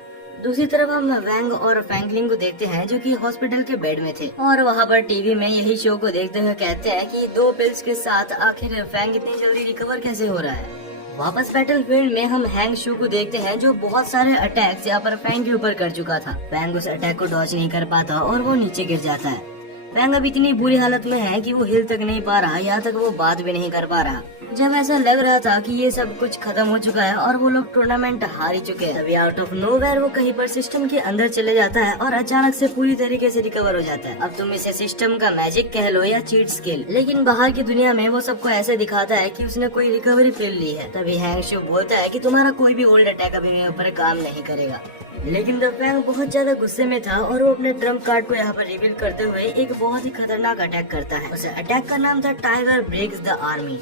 दूसरी तरफ हम वैंग और फ्रैंकलिन को देखते हैं जो कि हॉस्पिटल के बेड में थे, और वहाँ पर टीवी में यही शो को देखते हुए कहते हैं कि 2 पिल्स के साथ आखिर फैंग इतनी जल्दी रिकवर कैसे हो रहा है। वापस बैटलफील्ड में हम हैंग शू को देखते हैं जो बहुत सारे अटैक्स यहाँ पर फैंग के ऊपर कर चुका था। फैंग उस अटैक को डॉज नहीं कर पाता और वो नीचे गिर जाता है। फैंग अब इतनी बुरी हालत में है कि वो हिल तक नहीं पा रहा, यहाँ तक वो बात भी नहीं कर पा रहा। जब ऐसा लग रहा था कि ये सब कुछ खत्म हो चुका है और वो लोग टूर्नामेंट हार ही चुके हैं, तभी आउट ऑफ नोवेयर वो कहीं पर सिस्टम के अंदर चले जाता है और अचानक से पूरी तरीके से रिकवर हो जाता है। अब तुम इसे सिस्टम का मैजिक कह लो या चीट स्किल, लेकिन बाहर की दुनिया में वो सबको ऐसे दिखाता है कि उसने कोई रिकवरी पिल ली है। तभी हैंग शू बोलता है कि तुम्हारा कोई भी ओल्ड अटैक अभी मेरे ऊपर काम नहीं करेगा। लेकिन द फैंग बहुत ज्यादा गुस्से में था और वो अपने ट्रम्प कार्ड को यहाँ पर रिवील करते हुए एक बहुत ही खतरनाक अटैक करता है। उस अटैक का नाम था tiger breaks the army.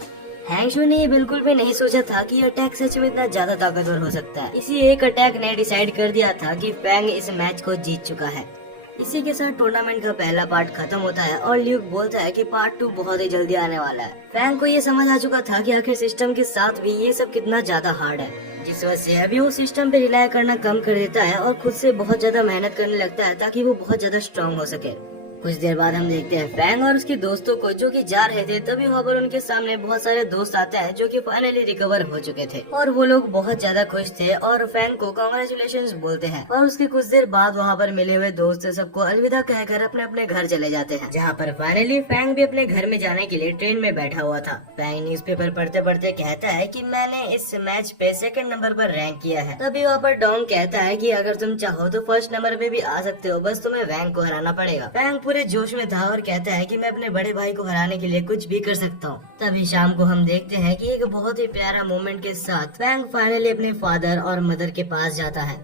Hang Shu ने ये बिल्कुल भी नहीं सोचा था कि ये अटैक सच में इतना ज्यादा ताकतवर हो सकता है। इसी एक अटैक ने डिसाइड कर दिया था कि फैंग इस मैच को जीत चुका है। इसी के साथ टूर्नामेंट का पहला पार्ट खत्म होता है और ल्यूक बोलता है कि पार्ट 2 बहुत ही जल्दी आने वाला है। फैंग को ये समझ आ चुका था कि आखिर सिस्टम के साथ भी ये सब कितना ज्यादा हार्ड है, जिस वजह से अभी वो सिस्टम पे रिलाय करना कम कर देता है और खुद से बहुत ज्यादा मेहनत करने लगता है ताकि वो बहुत ज्यादा स्ट्रांग हो सके। कुछ देर बाद हम देखते हैं फैंग और उसके दोस्तों को जो कि जा रहे थे। तभी वहाँ पर उनके सामने बहुत सारे दोस्त आते हैं जो कि फाइनली रिकवर हो चुके थे और वो लोग बहुत ज्यादा खुश थे और फैंग को कांग्रेचुलेशंस बोलते हैं। और उसके कुछ देर बाद वहाँ पर मिले हुए दोस्त सबको अलविदा कहकर अपने अपने घर चले जाते हैं, जहाँ पर फाइनली फैंग भी अपने घर में जाने के लिए ट्रेन में बैठा हुआ था। फैंग न्यूज़पेपर पढ़ते पढ़ते कहता है कि मैंने इस मैच पे 2nd नंबर पर रैंक किया है। तभी वहाँ पर डॉन कहता है कि अगर तुम चाहो तो 1st नंबर पे भी आ सकते हो, बस तुम्हें वैंग को हराना पड़ेगा। फैंग पूरे जोश में था और कहता है कि मैं अपने बड़े भाई को हराने के लिए कुछ भी कर सकता हूँ। तभी शाम को हम देखते हैं कि एक बहुत ही प्यारा मोमेंट के साथ फैंग फाइनली अपने फादर और मदर के पास जाता है।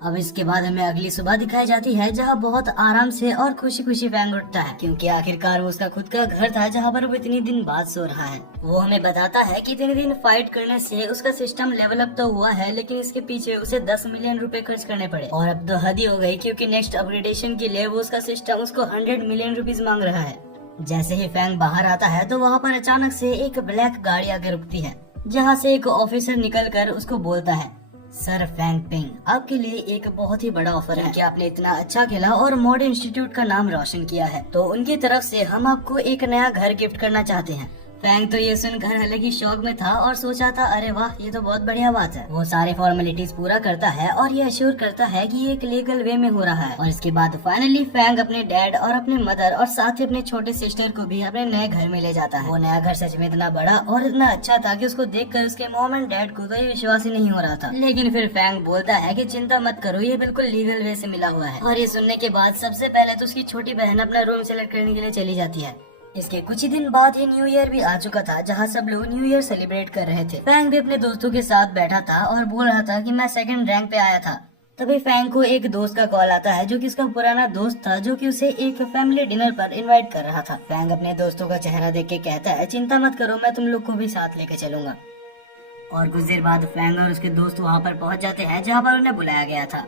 अब इसके बाद हमें अगली सुबह दिखाई जाती है, जहाँ बहुत आराम से और खुशी खुशी फैंग उठता है, क्योंकि आखिरकार वो उसका खुद का घर था जहाँ पर वो इतनी दिन बाद सो रहा है। वो हमें बताता है कि इतने दिन फाइट करने से उसका सिस्टम लेवल अप तो हुआ है, लेकिन इसके पीछे उसे 10 मिलियन रुपए खर्च करने पड़े। और अब तो हद ही हो गई, क्योंकि नेक्स्ट अपग्रेडेशन के लिए वो उसका सिस्टम उसको 100 मिलियन रुपीज मांग रहा है। जैसे ही फैंग बाहर आता है तो वहाँ पर अचानक से एक ब्लैक गाड़ी आकर रुकती है, जहाँ से एक ऑफिसर निकल कर उसको बोलता है, सर फैंग पिंग, आपके लिए एक बहुत ही बड़ा ऑफर है कि आपने इतना अच्छा खेला और मॉड इंस्टीट्यूट का नाम रोशन किया है, तो उनकी तरफ से हम आपको एक नया घर गिफ्ट करना चाहते हैं। फैंग तो ये सुनकर अलग ही शौक में था और सोचा था, अरे वाह, ये तो बहुत बढ़िया बात है। वो सारे फॉर्मेलिटीज पूरा करता है और ये अश्योर करता है कि ये एक लीगल वे में हो रहा है। और इसके बाद फाइनली फैंग अपने डैड और अपने मदर और साथ ही अपने छोटे सिस्टर को भी अपने नए घर में ले जाता है। वो नया घर सच में इतना बड़ा और इतना अच्छा था कि उसको देखकर उसके मॉम एंड डैड को तो ये विश्वास ही नहीं हो रहा था। लेकिन फिर फैंग बोलता है कि चिंता मत करो, ये बिल्कुल लीगल वे से मिला हुआ है। और ये सुनने के बाद सबसे पहले तो उसकी छोटी बहन अपना रूम सेलेक्ट करने के लिए चली जाती है। इसके कुछ ही दिन बाद ही न्यू ईयर भी आ चुका था, जहाँ सब लोग न्यू ईयर सेलिब्रेट कर रहे थे। फैंग भी अपने दोस्तों के साथ बैठा था और बोल रहा था कि मैं 2nd रैंक पे आया था। तभी फैंग को एक दोस्त का कॉल आता है, जो कि उसका पुराना दोस्त था, जो कि उसे एक फैमिली डिनर पर इनवाइट कर रहा था। फैंग अपने दोस्तों का चेहरा देख के कहता है, चिंता मत करो, मैं तुम लोग को भी साथ लेके चलूंगा। और कुछ देर बाद फैंग और उसके दोस्त वहाँ पर पहुँच जाते हैं, जहाँ पर उन्हें बुलाया गया था।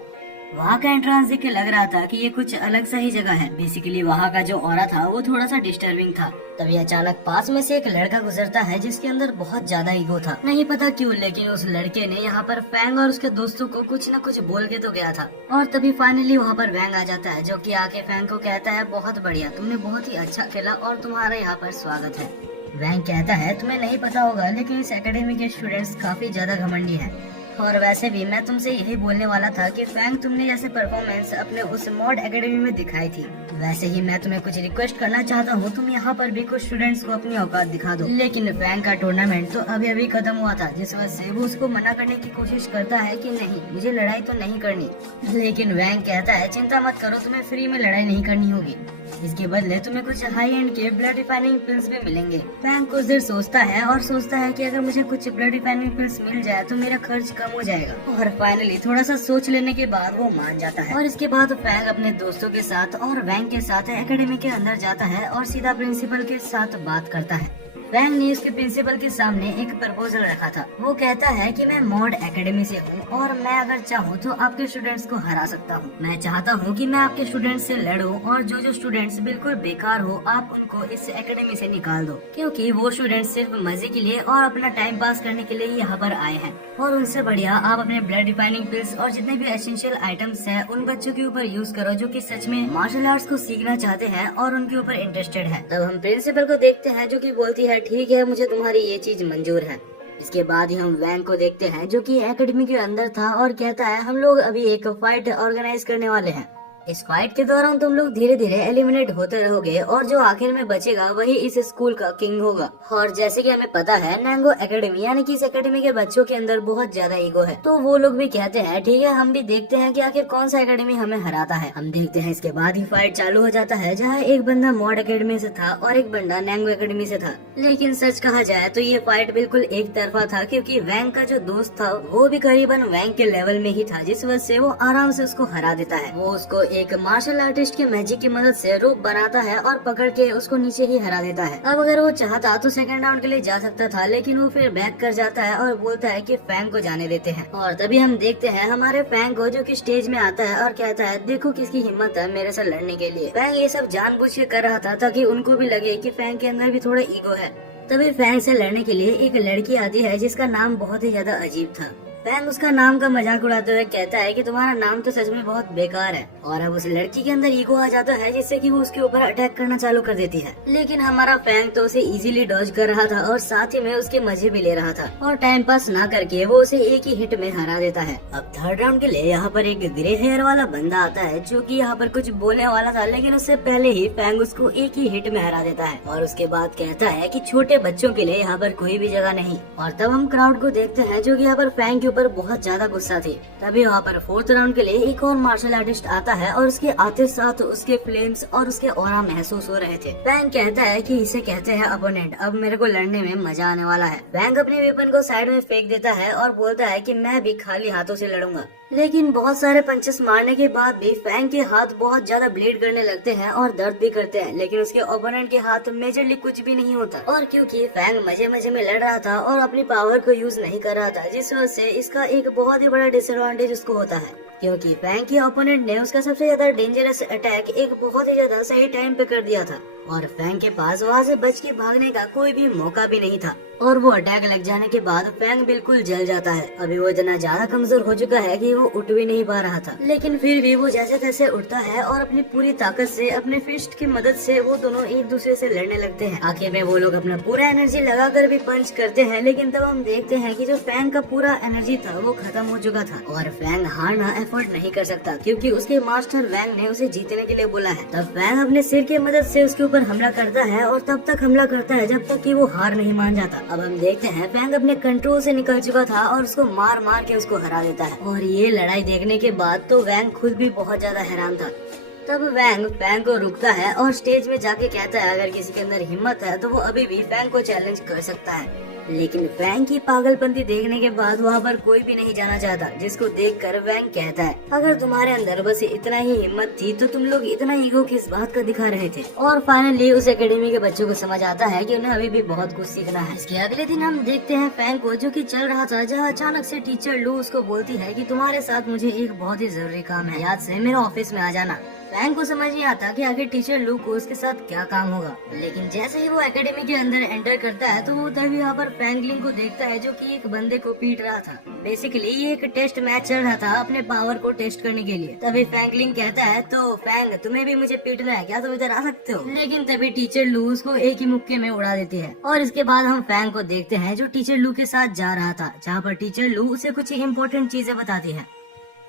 वहाँ का एंट्रेंस देख के लग रहा था कि ये कुछ अलग सा ही जगह है। बेसिकली वहाँ का जो ऑरा था वो थोड़ा सा डिस्टर्बिंग था। तभी अचानक पास में से एक लड़का गुजरता है, जिसके अंदर बहुत ज्यादा ईगो था। नहीं पता क्यों, लेकिन उस लड़के ने यहाँ पर फैंग और उसके दोस्तों को कुछ न कुछ बोल के तो गया था। और तभी फाइनली वहाँ पर वैंग आ जाता है, जो कि आके फैंग को कहता है, बहुत बढ़िया, तुमने बहुत ही अच्छा खेला और तुम्हारा यहाँ पर स्वागत है। वैंग कहता है, तुम्हें नहीं पता होगा, लेकिन इस एकेडमी के स्टूडेंट्स काफी ज्यादा घमंडी हैं। और वैसे भी मैं तुमसे यही बोलने वाला था कि फैंग, तुमने जैसे परफॉर्मेंस अपने उस मॉड एकेडमी में दिखाई थी, वैसे ही मैं तुम्हें कुछ रिक्वेस्ट करना चाहता हूँ, तुम यहाँ पर भी कुछ स्टूडेंट्स को अपनी औकात दिखा दो। लेकिन फैंग का टूर्नामेंट तो अभी अभी खत्म हुआ था, जिस वजह से वो उसको मना करने की कोशिश करता है कि नहीं, मुझे लड़ाई तो नहीं करनी। लेकिन वैंग कहता है, चिंता मत करो, तुम्हें फ्री में लड़ाई नहीं करनी होगी, इसके बदले तुम्हें कुछ हाई एंड के ब्लड रिफाइनिंग पिल्स भी मिलेंगे। फैंग कुछ देर सोचता है और सोचता है कि अगर मुझे कुछ ब्लड रिफाइनिंग पिल्स मिल जाए तो मेरा खर्च कम हो जाएगा। और फाइनली थोड़ा सा सोच लेने के बाद वो मान जाता है। और इसके बाद फैंग अपने दोस्तों के साथ और वैंग के साथ एकेडमी के अंदर जाता है और सीधा प्रिंसिपल के साथ बात करता है। फैंग ने उसके प्रिंसिपल के सामने एक प्रपोजल रखा था। वो कहता है कि मैं मॉड एकेडमी से हूँ और मैं अगर चाहूँ तो आपके स्टूडेंट्स को हरा सकता हूँ। मैं चाहता हूँ कि मैं आपके स्टूडेंट्स से लड़ूं और जो स्टूडेंट्स बिल्कुल बेकार हो आप उनको इस एकेडमी से निकाल दो, क्योंकि वो स्टूडेंट्स सिर्फ मजे के लिए और अपना टाइम पास करने के लिए यहाँ पर आए हैं। और उनसे बढ़िया आप अपने ब्लड रिफाइनिंग पिल्स और जितने भी एसेंशियल आइटम्स हैं उन बच्चों के ऊपर यूज करो, जो कि सच में मार्शल आर्ट्स को सीखना चाहते हैं और उनके ऊपर इंटरेस्टेड है। तब हम प्रिंसिपल को देखते हैं, जो कि बोलती है, ठीक है, मुझे तुम्हारी ये चीज मंजूर है। इसके बाद ही हम वैंग को देखते हैं, जो कि एकेडमी के अंदर था और कहता है, हम लोग अभी एक फाइट ऑर्गेनाइज करने वाले हैं। इस फाइट के दौरान तुम लोग धीरे धीरे एलिमिनेट होते रहोगे और जो आखिर में बचेगा वही इस स्कूल का किंग होगा। और जैसे कि हमें पता है नैंगो एकेडमी यानी कि इस एकेडमी के बच्चों के अंदर बहुत ज्यादा ईगो है, तो वो लोग भी कहते हैं ठीक है हम भी देखते हैं कि आखिर कौन सा एकेडमी हमें हराता है। हम देखते हैं इसके बाद ही फाइट चालू हो जाता है जहाँ एक बंदा मॉड एकेडमी से था और एक बंदा नैंगो एकेडमी से था। लेकिन सच कहा जाए तो ये फाइट बिल्कुल एक तरफा था, क्योंकि वैंग का जो दोस्त था वो भी करीबन वैंग के लेवल में ही था, जिस वजह से वो आराम से उसको हरा देता है। वो उसको एक मार्शल आर्टिस्ट के मैजिक की मदद से रोप बनाता है और पकड़ के उसको नीचे ही हरा देता है। अब अगर वो चाहता तो सेकंड राउंड के लिए जा सकता था, लेकिन वो फिर बैक कर जाता है और बोलता है कि फैंग को जाने देते हैं। और तभी हम देखते हैं हमारे फैंग को जो कि स्टेज में आता है और कहता है देखो किसकी हिम्मत है मेरे से लड़ने के लिए। फैंग ये सब जानबूझ के कर रहा था ताकि उनको भी लगे कि फैंग के अंदर भी थोड़ा ईगो है। तभी फैंग से लड़ने के लिए एक लड़की आती है जिसका नाम बहुत ही ज्यादा अजीब था। फैंग उसका नाम का मजाक उड़ाते हुए कहता है कि तुम्हारा नाम तो सच में बहुत बेकार है। और अब उस लड़की के अंदर ईगो आ जाता है जिससे कि वो उसके ऊपर अटैक करना चालू कर देती है। लेकिन हमारा फैंग तो उसे इजीली डॉज कर रहा था और साथ ही में उसके मजे भी ले रहा था और टाइम पास ना करके वो उसे एक ही हिट में हरा देता है। अब थर्ड राउंड के लिए यहाँ पर एक ग्रे हेयर वाला बंदा आता है जो कि यहाँ पर कुछ बोलने वाला था, लेकिन उससे पहले ही फैंग उसको एक ही हिट में हरा देता है और उसके बाद कहता है कि छोटे बच्चों के लिए यहाँ पर कोई भी जगह नहीं। और तब हम क्राउड को देखते हैं जो कि यहाँ पर फैंग के ऊपर बहुत ज्यादा गुस्सा थी। तभी वहाँ पर फोर्थ राउंड के लिए एक और मार्शल आर्टिस्ट आता है और उसके आते साथ उसके फ्लेम्स और उसके ऑरा महसूस हो रहे थे। फैंग कहता है कि इसे कहते हैं अपोनेंट, अब मेरे को लड़ने में मजा आने वाला है। फैंग अपने वेपन को साइड में फेंक देता है और बोलता है कि मैं भी खाली हाथों से लड़ूंगा। लेकिन बहुत सारे पंचेस मारने के बाद भी फैंग के हाथ बहुत ज्यादा ब्लीड करने लगते हैं और दर्द भी करते हैं, लेकिन उसके ओपोनेंट के हाथ मेजरली कुछ भी नहीं होता। और क्योंकि फैंग मजे मजे में लड़ रहा था और अपनी पावर को यूज नहीं कर रहा था, जिस वजह से इसका एक बहुत ही बड़ा डिसएडवांटेज उसको होता है, क्योंकि फैंग के ओपोनेंट ने उसका सबसे ज्यादा डेंजरस अटैक एक बहुत ही ज्यादा सही टाइम पे कर दिया था और फैंग के पास वहाँ से बच के भागने का कोई भी मौका भी नहीं था। और वो अटैक लग जाने के बाद फैंग बिल्कुल जल जाता है। अभी वो इतना ज्यादा कमजोर हो चुका है कि वो उठ भी नहीं पा रहा था, लेकिन फिर भी वो जैसे तैसे उठता है और अपनी पूरी ताकत से अपने फिस्ट की मदद से वो दोनों एक दूसरे से लड़ने लगते हैं। आखिर में वो लोग अपना पूरा एनर्जी लगाकर भी पंच करते हैं, लेकिन तब हम देखते हैं कि जो फैंग का पूरा एनर्जी था वो खत्म हो चुका था और फैंग हारना एफर्ट नहीं कर सकता, क्योंकि उसके मास्टर वैंग ने उसे जीतने के लिए बोला है। तब फैंग अपने सिर की मदद से उसके ऊपर हमला करता है और तब तक हमला करता है जब तक कि वो हार नहीं मान जाता। अब हम देखते हैं फैंग अपने कंट्रोल से निकल चुका था और उसको मार मार के उसको हरा देता है। और ये लड़ाई देखने के बाद तो वैंग खुद भी बहुत ज्यादा हैरान था। तब वैंग फैंग को रुकता है और स्टेज में जाके कहता है अगर किसी के अंदर हिम्मत है तो वो अभी भी फैंग को चैलेंज कर सकता है। लेकिन फैंग की पागलपंती देखने के बाद वहाँ पर कोई भी नहीं जाना चाहता, जिसको देखकर वैंग कहता है अगर तुम्हारे अंदर बस इतना ही हिम्मत थी तो तुम लोग इतना ईगो किस बात का दिखा रहे थे। और फाइनली उस एकेडमी के बच्चों को समझ आता है कि उन्हें अभी भी बहुत कुछ सीखना है। इसके अगले दिन हम देखते हैं फैंग को जो कि चल रहा था, जहाँ अचानक से टीचर लू उसको बोलती है कि तुम्हारे साथ मुझे एक बहुत ही जरूरी काम है, याद से मेरे ऑफिस में आ जाना। फैंग को समझ नहीं आता कि आखिर टीचर लू को उसके साथ क्या काम होगा, लेकिन जैसे ही वो एकेडमी के अंदर एंटर करता है तो वो तभी यहाँ पर फैंगलिंग को देखता है जो कि एक बंदे को पीट रहा था। बेसिकली ये एक टेस्ट मैच चल रहा था अपने पावर को टेस्ट करने के लिए। तभी फैंगलिंग कहता है तो फैंग तुम्हें भी मुझे पीटना है क्या, तुम इधर आ सकते हो। लेकिन तभी टीचर लू उसको एक ही मुक्के में उड़ा देती है। और इसके बाद हम फैंग को देखते हैं जो टीचर लू के साथ जा रहा था, जहाँ पर टीचर लू उसे कुछ इम्पोर्टेंट चीजें बताती है।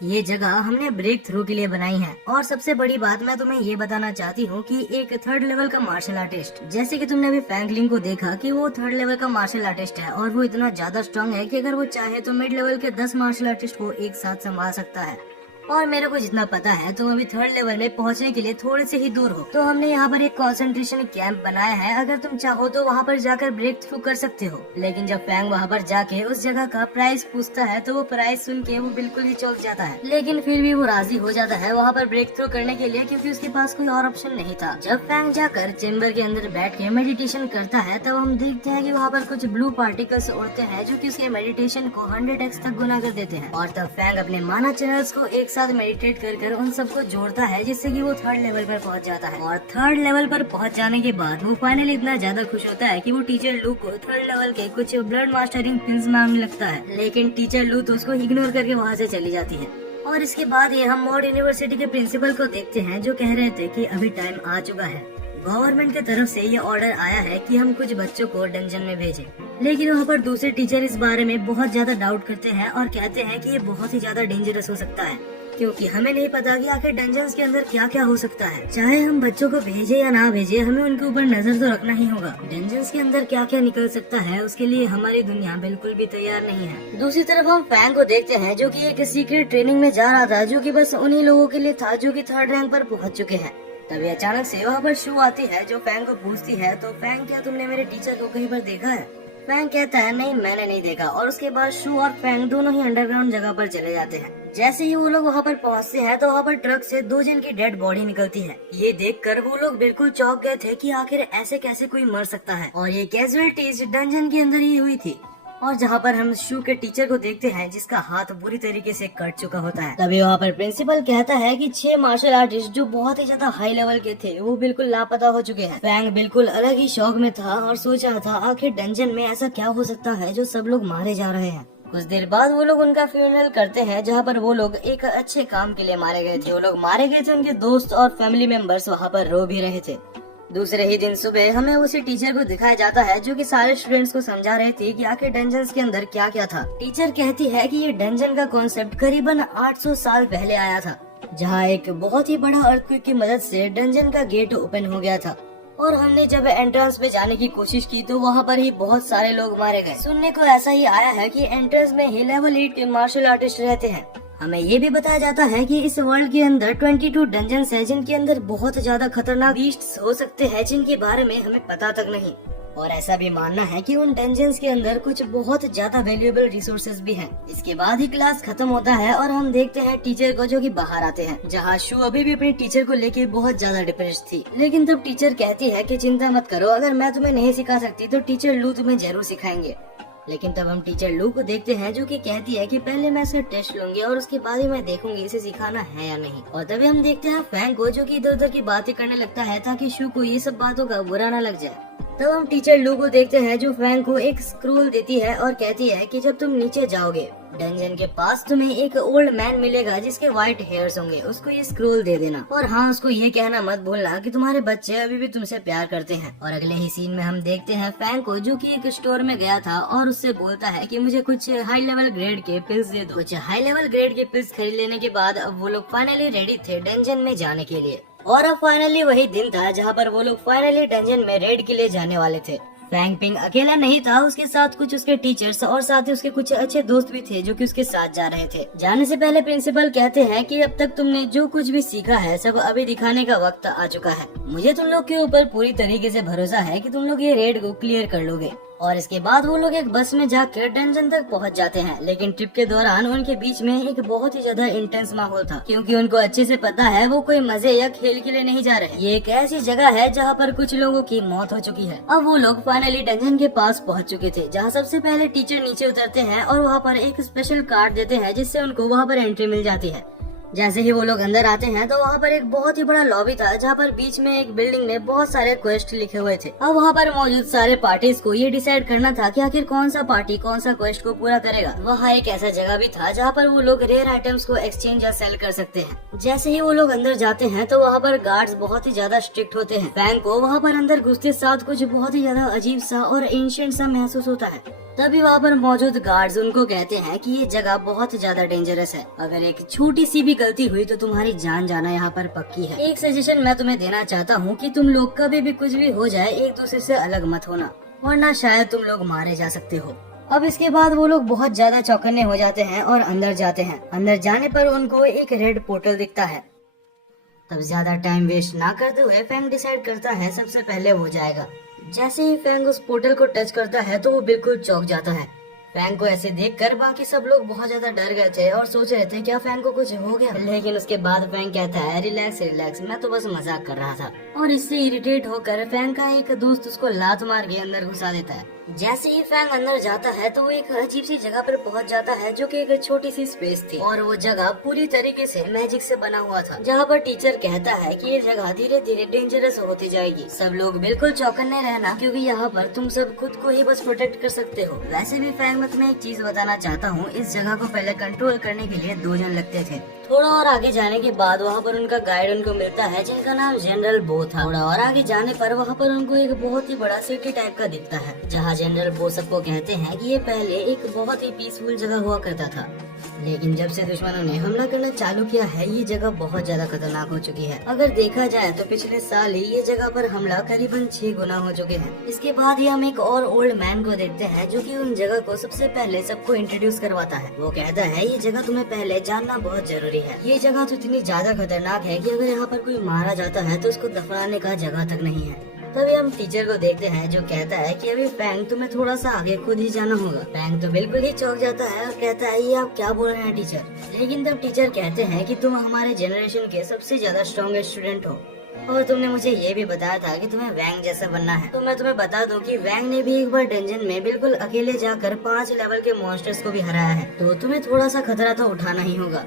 ये जगह हमने ब्रेक थ्रू के लिए बनाई है। और सबसे बड़ी बात मैं तुम्हें ये बताना चाहती हूँ कि एक थर्ड लेवल का मार्शल आर्टिस्ट, जैसे कि तुमने अभी फैंगलिंग को देखा कि वो थर्ड लेवल का मार्शल आर्टिस्ट है और वो इतना ज्यादा स्ट्रांग है कि अगर वो चाहे तो मिड लेवल के 10 मार्शल आर्टिस्ट को एक साथ संभाल सकता है। और मेरे को जितना पता है तुम अभी थर्ड लेवल में पहुंचने के लिए थोड़े से ही दूर हो, तो हमने यहाँ पर एक कंसंट्रेशन कैंप बनाया है। अगर तुम चाहो तो वहाँ पर जाकर ब्रेक थ्रू कर सकते हो। लेकिन जब फैंग वहाँ पर जाके उस जगह का प्राइस पूछता है तो वो प्राइस सुन के वो बिल्कुल ही चौंक जाता है, लेकिन फिर भी वो राजी हो जाता है वहाँ पर ब्रेक थ्रू करने के लिए, क्योंकि उसके पास कोई और ऑप्शन नहीं था। जब फैंग जाकर चेम्बर के अंदर बैठ के मेडिटेशन करता है तब हम देखते हैं कि वहाँ पर कुछ ब्लू पार्टिकल्स उड़ते हैं जो कि उसके मेडिटेशन को 100x तक गुना कर देते हैं। और तब फैंग अपने माना चैनल्स को एक साथ मेडिटेट कर उन सबको जोड़ता है, जिससे कि वो थर्ड लेवल पर पहुंच जाता है। और थर्ड लेवल पर पहुंच जाने के बाद वो फाइनली इतना ज्यादा खुश होता है कि वो टीचर लू को थर्ड लेवल के कुछ ब्लड मास्टरिंग पिंस मांगने लगता है, लेकिन टीचर लू तो उसको इग्नोर करके वहाँ से चली जाती है। और इसके बाद ये हम मॉड यूनिवर्सिटी के प्रिंसिपल को देखते हैं जो कह रहे थे कि अभी टाइम आ चुका है। गवर्नमेंट की तरफ से ये ऑर्डर आया है कि हम कुछ बच्चों को डंजन में भेजें, लेकिन वहाँ पर दूसरे टीचर इस बारे में बहुत ज्यादा डाउट करते हैं और कहते हैं कि ये बहुत ही ज्यादा डेंजरस हो सकता है, क्योंकि हमें नहीं पता कि आखिर डंजन्स के अंदर क्या क्या हो सकता है। चाहे हम बच्चों को भेजे या ना भेजे, हमें उनके ऊपर नजर तो रखना ही होगा। डंजन्स के अंदर क्या क्या निकल सकता है उसके लिए हमारी दुनिया बिल्कुल भी तैयार नहीं है। दूसरी तरफ हम फैंग को देखते हैं जो कि एक सीक्रेट ट्रेनिंग में जा रहा था, जो कि बस उन्हीं लोगों के लिए था जो कि 3rd रैंक पर पहुंच चुके हैं। तभी अचानक से वहाँ पर शू आती है जो फैंग को पूछती है, तो फैंग क्या तुमने मेरे टीचर को कहीं पर देखा है? फैंग कहता है नहीं मैंने नहीं देखा। और उसके बाद शू और फैंग दोनों ही अंडरग्राउंड जगह पर चले जाते हैं। जैसे ही वो लोग वहाँ पर पहुँचते हैं तो वहाँ पर ट्रक से 2 जन की डेड बॉडी निकलती है। ये देखकर वो लोग बिल्कुल चौंक गए थे कि आखिर ऐसे कैसे कोई मर सकता है। और ये कैजुअलिटीज डंजन के अंदर ही हुई थी। और जहाँ पर हम शू के टीचर को देखते हैं जिसका हाथ बुरी तरीके से कट चुका होता है। तभी वहाँ पर प्रिंसिपल कहता है कि 6 मार्शल आर्टिस्ट जो बहुत ही ज्यादा हाई लेवल के थे वो बिल्कुल लापता हो चुके हैं। फैंग बिल्कुल अलग ही शौक में था और सोच रहा था आखिर डंजन में ऐसा क्या हो सकता है जो सब लोग मारे जा रहे हैं। कुछ देर बाद वो लोग उनका फ्यूनरल करते हैं, जहाँ पर वो लोग एक अच्छे काम के लिए मारे गए थे। वो लोग मारे गए थे, उनके दोस्त और फैमिली मेंबर्स वहाँ पर रो भी रहे थे। दूसरे ही दिन सुबह हमें उसी टीचर को दिखाया जाता है जो कि सारे स्टूडेंट्स को समझा रहे थे कि आखिर डंजन्स के अंदर क्या क्या था। टीचर कहती है कि ये डंजन का कॉन्सेप्ट करीबन 800 साल पहले आया था, जहाँ एक बहुत ही बड़ा अर्थक्वेक की मदद से डंजन का गेट ओपन हो गया था। और हमने जब एंट्रेंस में जाने की कोशिश की तो वहाँ पर ही बहुत सारे लोग मारे गए। सुनने को ऐसा ही आया है कि एंट्रेंस में ही लेवल 8 के मार्शल आर्टिस्ट रहते हैं। हमें ये भी बताया जाता है कि इस वर्ल्ड के अंदर 22 डंजन्स है जिनके अंदर बहुत ज्यादा खतरनाक बीस्ट्स हो सकते हैं जिनके बारे में हमें पता तक नहीं। और ऐसा भी मानना है कि उन डंजन्स के अंदर कुछ बहुत ज्यादा वैल्यूएबल रिसोर्सेज भी हैं। इसके बाद ही क्लास खत्म होता है और हम देखते हैं टीचर को जो कि बाहर आते हैं, जहाँ शू अभी भी अपने टीचर को लेके बहुत ज्यादा डिप्रेस थी। लेकिन तब टीचर कहती है कि चिंता मत करो, अगर मैं तुम्हें नहीं सिखा सकती तो टीचर लू तुम्हें जरूर सिखाएंगे। लेकिन तब हम टीचर लू को देखते हैं जो कि कहती है कि पहले मैं इसका टेस्ट लूंगी और उसके बाद ही मैं देखूंगी इसे सिखाना है या नहीं। और तभी हम देखते हैं फैंग को जो कि इधर उधर की बातें करने लगता है ताकि शू को ये सब बातों का बुरा न लग जाए। तब हम टीचर लू को देखते हैं जो फैंग को एक स्क्रोल देती है और कहती है कि जब तुम नीचे जाओगे डंजन के पास तुम्हें एक ओल्ड मैन मिलेगा जिसके व्हाइट हेयर्स होंगे, उसको ये स्क्रोल दे देना। और हाँ, उसको ये कहना मत भूलना कि तुम्हारे बच्चे अभी भी तुमसे प्यार करते हैं। और अगले ही सीन में हम देखते हैं फैंग को जो कि एक स्टोर में गया था और उससे बोलता है कि मुझे कुछ हाई लेवल ग्रेड के पिल्स दे दो। कुछ हाई लेवल ग्रेड के पिल्स खरीद लेने के बाद अब वो लोग फाइनली रेडी थे डंजन में जाने के लिए। और अब फाइनली वही दिन था जहाँ पर वो लोग फाइनली डंजन में रेड के लिए जाने वाले थे। फैंग पिंग अकेला नहीं था, उसके साथ कुछ उसके टीचर्स और साथ ही उसके कुछ अच्छे दोस्त भी थे जो कि उसके साथ जा रहे थे। जाने से पहले प्रिंसिपल कहते हैं कि अब तक तुमने जो कुछ भी सीखा है सब अभी दिखाने का वक्त आ चुका है। मुझे तुम लोग के ऊपर पूरी तरीके से भरोसा है कि तुम लोग ये रेड को क्लियर कर लोगे। और इसके बाद वो लोग एक बस में जाकर डंजन तक पहुंच जाते हैं। लेकिन ट्रिप के दौरान उनके बीच में एक बहुत ही ज्यादा इंटेंस माहौल था, क्योंकि उनको अच्छे से पता है वो कोई मजे या खेल के लिए नहीं जा रहे। ये एक ऐसी जगह है जहाँ पर कुछ लोगों की मौत हो चुकी है। अब वो लोग फाइनली डंजन के पास पहुँच चुके थे, जहाँ सबसे पहले टीचर नीचे उतरते हैं और वहाँ पर एक स्पेशल कार्ड देते हैं जिससे उनको वहाँ पर एंट्री मिल जाती है। जैसे ही वो लोग अंदर आते हैं तो वहाँ पर एक बहुत ही बड़ा लॉबी था, जहाँ पर बीच में एक बिल्डिंग में बहुत सारे क्वेस्ट लिखे हुए थे। अब वहाँ पर मौजूद सारे पार्टीज को ये डिसाइड करना था कि आखिर कौन सा पार्टी कौन सा क्वेस्ट को पूरा करेगा। वहाँ एक ऐसा जगह भी था जहाँ पर वो लोग रेयर आइटम्स को एक्सचेंज या सेल कर सकते हैं। जैसे ही वो लोग अंदर जाते हैं तो वहाँ पर गार्ड्स बहुत ही ज्यादा स्ट्रिक्ट होते हैं। फैंग को वहाँ पर अंदर घुसते साथ कुछ बहुत ही ज्यादा अजीब सा और एंशिएंट सा महसूस होता है। तभी वहाँ पर मौजूद गार्ड्स उनको कहते हैं कि ये जगह बहुत ज्यादा डेंजरस है, अगर एक छोटी सी भी गलती हुई तो तुम्हारी जान जाना यहाँ पर पक्की है। एक सजेशन मैं तुम्हें देना चाहता हूँ कि तुम लोग कभी भी कुछ भी हो जाए एक दूसरे से अलग मत होना, वरना शायद तुम लोग मारे जा सकते हो। अब इसके बाद वो लोग बहुत ज्यादा चौकन्ने हो जाते हैं और अंदर जाते हैं। अंदर जाने पर उनको एक रेड पोर्टल दिखता है। तब ज्यादा टाइम वेस्ट ना करते हुए फैंग डिसाइड करता है सबसे पहले वो जाएगा। जैसे ही फैंग उस पोर्टल को टच करता है तो वो बिल्कुल चौंक जाता है। फैंग को ऐसे देखकर बाकी सब लोग बहुत ज्यादा डर गए थे और सोच रहे थे क्या फैंग को कुछ हो गया। लेकिन उसके बाद फैंग कहता है रिलैक्स रिलैक्स, मैं तो बस मजाक कर रहा था। और इससे इरिटेट होकर फैंग का एक दोस्त उसको लात मार के अंदर घुसा देता है। जैसे ही फैंग अंदर जाता है तो वो एक अजीब सी जगह पर पहुंच जाता है जो कि एक छोटी सी स्पेस थी, और वो जगह पूरी तरीके से मैजिक से बना हुआ था, जहाँ पर टीचर कहता है कि ये जगह धीरे धीरे डेंजरस होती जाएगी। सब लोग बिल्कुल चौकन्ने रहना, क्योंकि यहाँ पर तुम सब खुद को ही बस प्रोटेक्ट कर सकते हो। वैसे भी फैंग, मैं तुम्हें एक चीज बताना चाहता हूँ, इस जगह को पहले कंट्रोल करने के लिए 2 जन लगते थे। थोड़ा और आगे जाने के बाद वहाँ पर उनका गाइड उनको मिलता है जिनका नाम जनरल बो था। थोड़ा और आगे जाने पर वहाँ पर उनको एक बहुत ही बड़ा सिटी टाइप का दिखता है, जहाँ जनरल बो सबको कहते हैं कि ये पहले एक बहुत ही पीसफुल जगह हुआ करता था, लेकिन जब से दुश्मनों ने हमला करना चालू किया है ये जगह बहुत ज्यादा खतरनाक हो चुकी है। अगर देखा जाए तो पिछले साल ही ये जगह पर हमला करीबन 6 गुना हो चुके हैं। इसके बाद ही हम एक और ओल्ड मैन को देखते हैं जो कि उन जगह को सबसे पहले सबको इंट्रोड्यूस करवाता है। वो कहता है ये जगह तुम्हें पहले जानना बहुत जरूरी है। ये जगह तो इतनी ज्यादा खतरनाक है कि अगर यहाँ पर कोई मारा जाता है तो उसको दफनाने का जगह तक नहीं है। तभी हम टीचर को देखते हैं जो कहता है कि अभी फैंग तुम्हें थोड़ा सा आगे खुद ही जाना होगा। फैंग तो बिल्कुल ही चौंक जाता है और कहता है ये आप क्या बोल रहे हैं टीचर। लेकिन तब टीचर कहते हैं कि तुम हमारे जनरेशन के सबसे ज्यादा स्ट्रॉन्गेस्ट स्टूडेंट हो और तुमने मुझे ये भी बताया था कि तुम्हें वैंग जैसा बनना है। तो मैं तुम्हें बता दूं कि वैंग ने भी एक बार डंजन में बिल्कुल अकेले जाकर 5 लेवल के मॉन्स्टर्स को भी हराया है, तो तुम्हें थोड़ा सा खतरा तो उठाना ही होगा।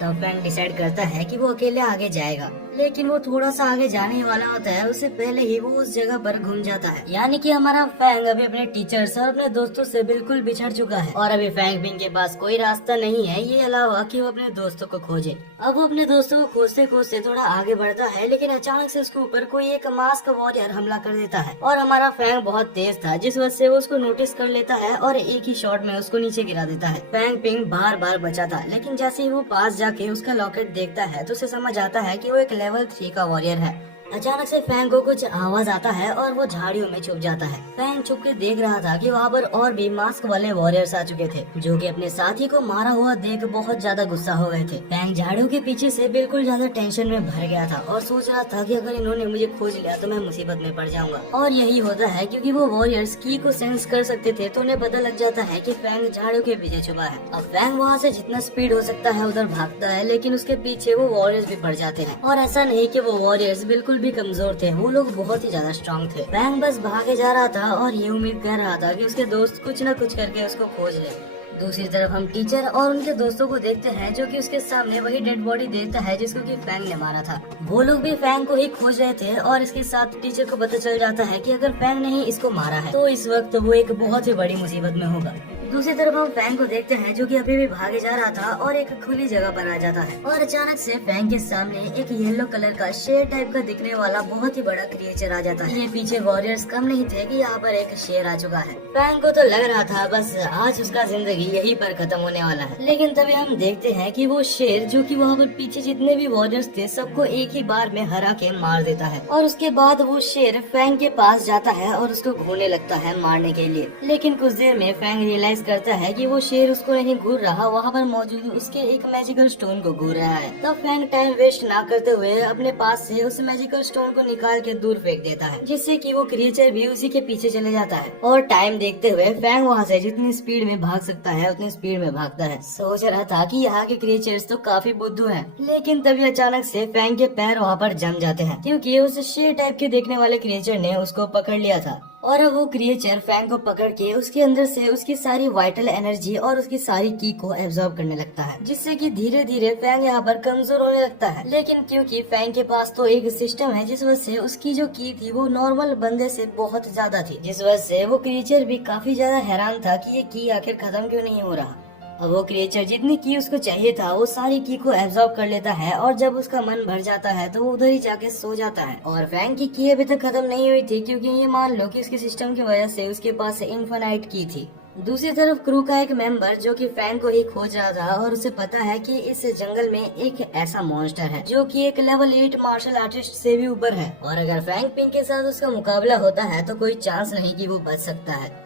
तब फैंग डिसाइड करता है कि वो अकेले आगे जाएगा, लेकिन वो थोड़ा सा आगे जाने वाला होता है उससे पहले ही वो उस जगह पर घूम जाता है। यानी कि हमारा फैंग अभी अपने टीचर्स और अपने दोस्तों से बिल्कुल बिछड़ चुका है और अभी फैंग पिंग के पास कोई रास्ता नहीं है ये अलावा कि वो अपने दोस्तों को खोजे। अब वो अपने दोस्तों को खोजते खोजते थोड़ा आगे बढ़ता है, लेकिन अचानक से उसके ऊपर कोई एक मास्क वॉरियर हमला कर देता है और हमारा फैंग बहुत तेज था जिस वजह से वो उसको नोटिस कर लेता है और एक ही शॉट में उसको नीचे गिरा देता है। फैंग पिंग बार बार बचा था, लेकिन जैसे ही वो पास जाके उसका लॉकेट देखता है तो उसे समझ आता है कि वो एक लेवल 3 का वॉरियर है। अचानक से फैंग को कुछ आवाज आता है और वो झाड़ियों में छुप जाता है। फैंग छुप के देख रहा था कि वहाँ पर और भी मास्क वाले वॉरियर्स आ चुके थे जो कि अपने साथी को मारा हुआ देख बहुत ज्यादा गुस्सा हो गए थे। फैंग झाड़ियों के पीछे से बिल्कुल ज्यादा टेंशन में भर गया था और सोच रहा था कि अगर इन्होंने मुझे खोज लिया तो मैं मुसीबत में पड़ जाऊंगा। और यही होता है क्योंकि वो वॉरियर्स की को सेंस कर सकते थे तो उन्हें पता लग जाता है कि फैंग झाड़ियों के पीछे छुपा है। अब फैंग वहाँ से जितना स्पीड हो सकता है उधर भागता है, लेकिन उसके पीछे वो वॉरियर्स भी पड़ जाते हैं। और ऐसा नहीं कि वो वॉरियर्स बिल्कुल भी कमजोर थे, वो लोग बहुत ही ज्यादा स्ट्रॉन्ग थे। फैंग बस भागे जा रहा था और ये उम्मीद कर रहा था कि उसके दोस्त कुछ न कुछ करके उसको खोज ले। दूसरी तरफ हम टीचर और उनके दोस्तों को देखते हैं जो कि उसके सामने वही डेड बॉडी देखता है जिसको कि फैंग ने मारा था। वो लोग भी फैंग को ही खोज रहे थे और इसके साथ टीचर को पता चल जाता है कि अगर फैंग ने ही इसको मारा है तो इस वक्त वो एक बहुत ही बड़ी मुसीबत में होगा। दूसरी तरफ हम फैंग को देखते हैं जो कि अभी भी भागे जा रहा था और एक खुली जगह पर आ जाता है और अचानक से फैंग के सामने एक येलो कलर का शेर टाइप का दिखने वाला बहुत ही बड़ा क्रिएचर आ जाता है। ये पीछे वॉरियर्स कम नहीं थे कि यहाँ पर एक शेर आ चुका है। फैंग को तो लग रहा था बस आज उसका जिंदगी यहीं पर खत्म होने वाला है, लेकिन तभी हम देखते हैं कि वो शेर जो कि वहाँ पर पीछे जितने भी वॉरियर्स थे सबको एक ही बार में हरा के मार देता है। और उसके बाद वो शेर फैंग के पास जाता है और उसको घूरने लगता है मारने के लिए, लेकिन कुछ देर में फैंग रियलाइज करता है कि वो शेर उसको नहीं घूर रहा, वहाँ पर मौजूद उसके एक मैजिकल स्टोन को घूर रहा है। तब फैंग टाइम वेस्ट ना करते हुए अपने पास से उस मैजिकल स्टोन को निकाल के दूर फेंक देता है, जिससे कि वो क्रिएचर भी उसी के पीछे चले जाता है। और टाइम देखते हुए फैंग वहाँ से जितनी स्पीड में भाग सकता है उतनी स्पीड में भागता है। सोच रहा था कि यहाँ के क्रिएचर्स तो काफी बुद्धू हैं, लेकिन तभी अचानक से फैंग के पैर वहाँ पर जम जाते हैं क्योंकि उस शेर टाइप के देखने वाले क्रिएचर ने उसको पकड़ लिया था। और अब वो क्रिएचर फैंग को पकड़ के उसके अंदर से उसकी सारी वाइटल एनर्जी और उसकी सारी की को एब्जॉर्ब करने लगता है, जिससे कि धीरे धीरे फैंग यहाँ पर कमजोर होने लगता है। लेकिन क्योंकि फैंग के पास तो एक सिस्टम है जिस वजह से उसकी जो की थी वो नॉर्मल बंदे से बहुत ज्यादा थी, जिस वजह से वो क्रिएचर भी काफी ज्यादा हैरान था कि ये की आखिर खत्म क्यों नहीं हो रहा। अब वो क्रिएचर जितनी की उसको चाहिए था वो सारी की को एब्जॉर्ब कर लेता है और जब उसका मन भर जाता है तो वो उधर ही जाके सो जाता है। और फैंग की की अभी तक खत्म नहीं हुई थी क्योंकि ये मान लो कि उसके सिस्टम की वजह से उसके पास इन्फिनाइट की थी। दूसरी तरफ क्रू का एक मेंबर जो कि फैंग को ही खोज रहा था और उसे पता है कि इस जंगल में एक ऐसा मॉन्स्टर है जो कि एक लेवल 8 मार्शल आर्टिस्ट से भी ऊपर है और अगर फैंग पिंग के साथ उसका मुकाबला होता है तो कोई चांस नहीं कि वो बच सकता है।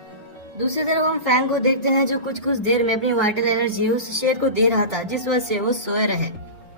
दूसरी तरफ हम फैंग को देखते हैं जो कुछ देर में अपनी वाइटल एनर्जी उस शेर को दे रहा था जिस वजह से वो सोए रहे।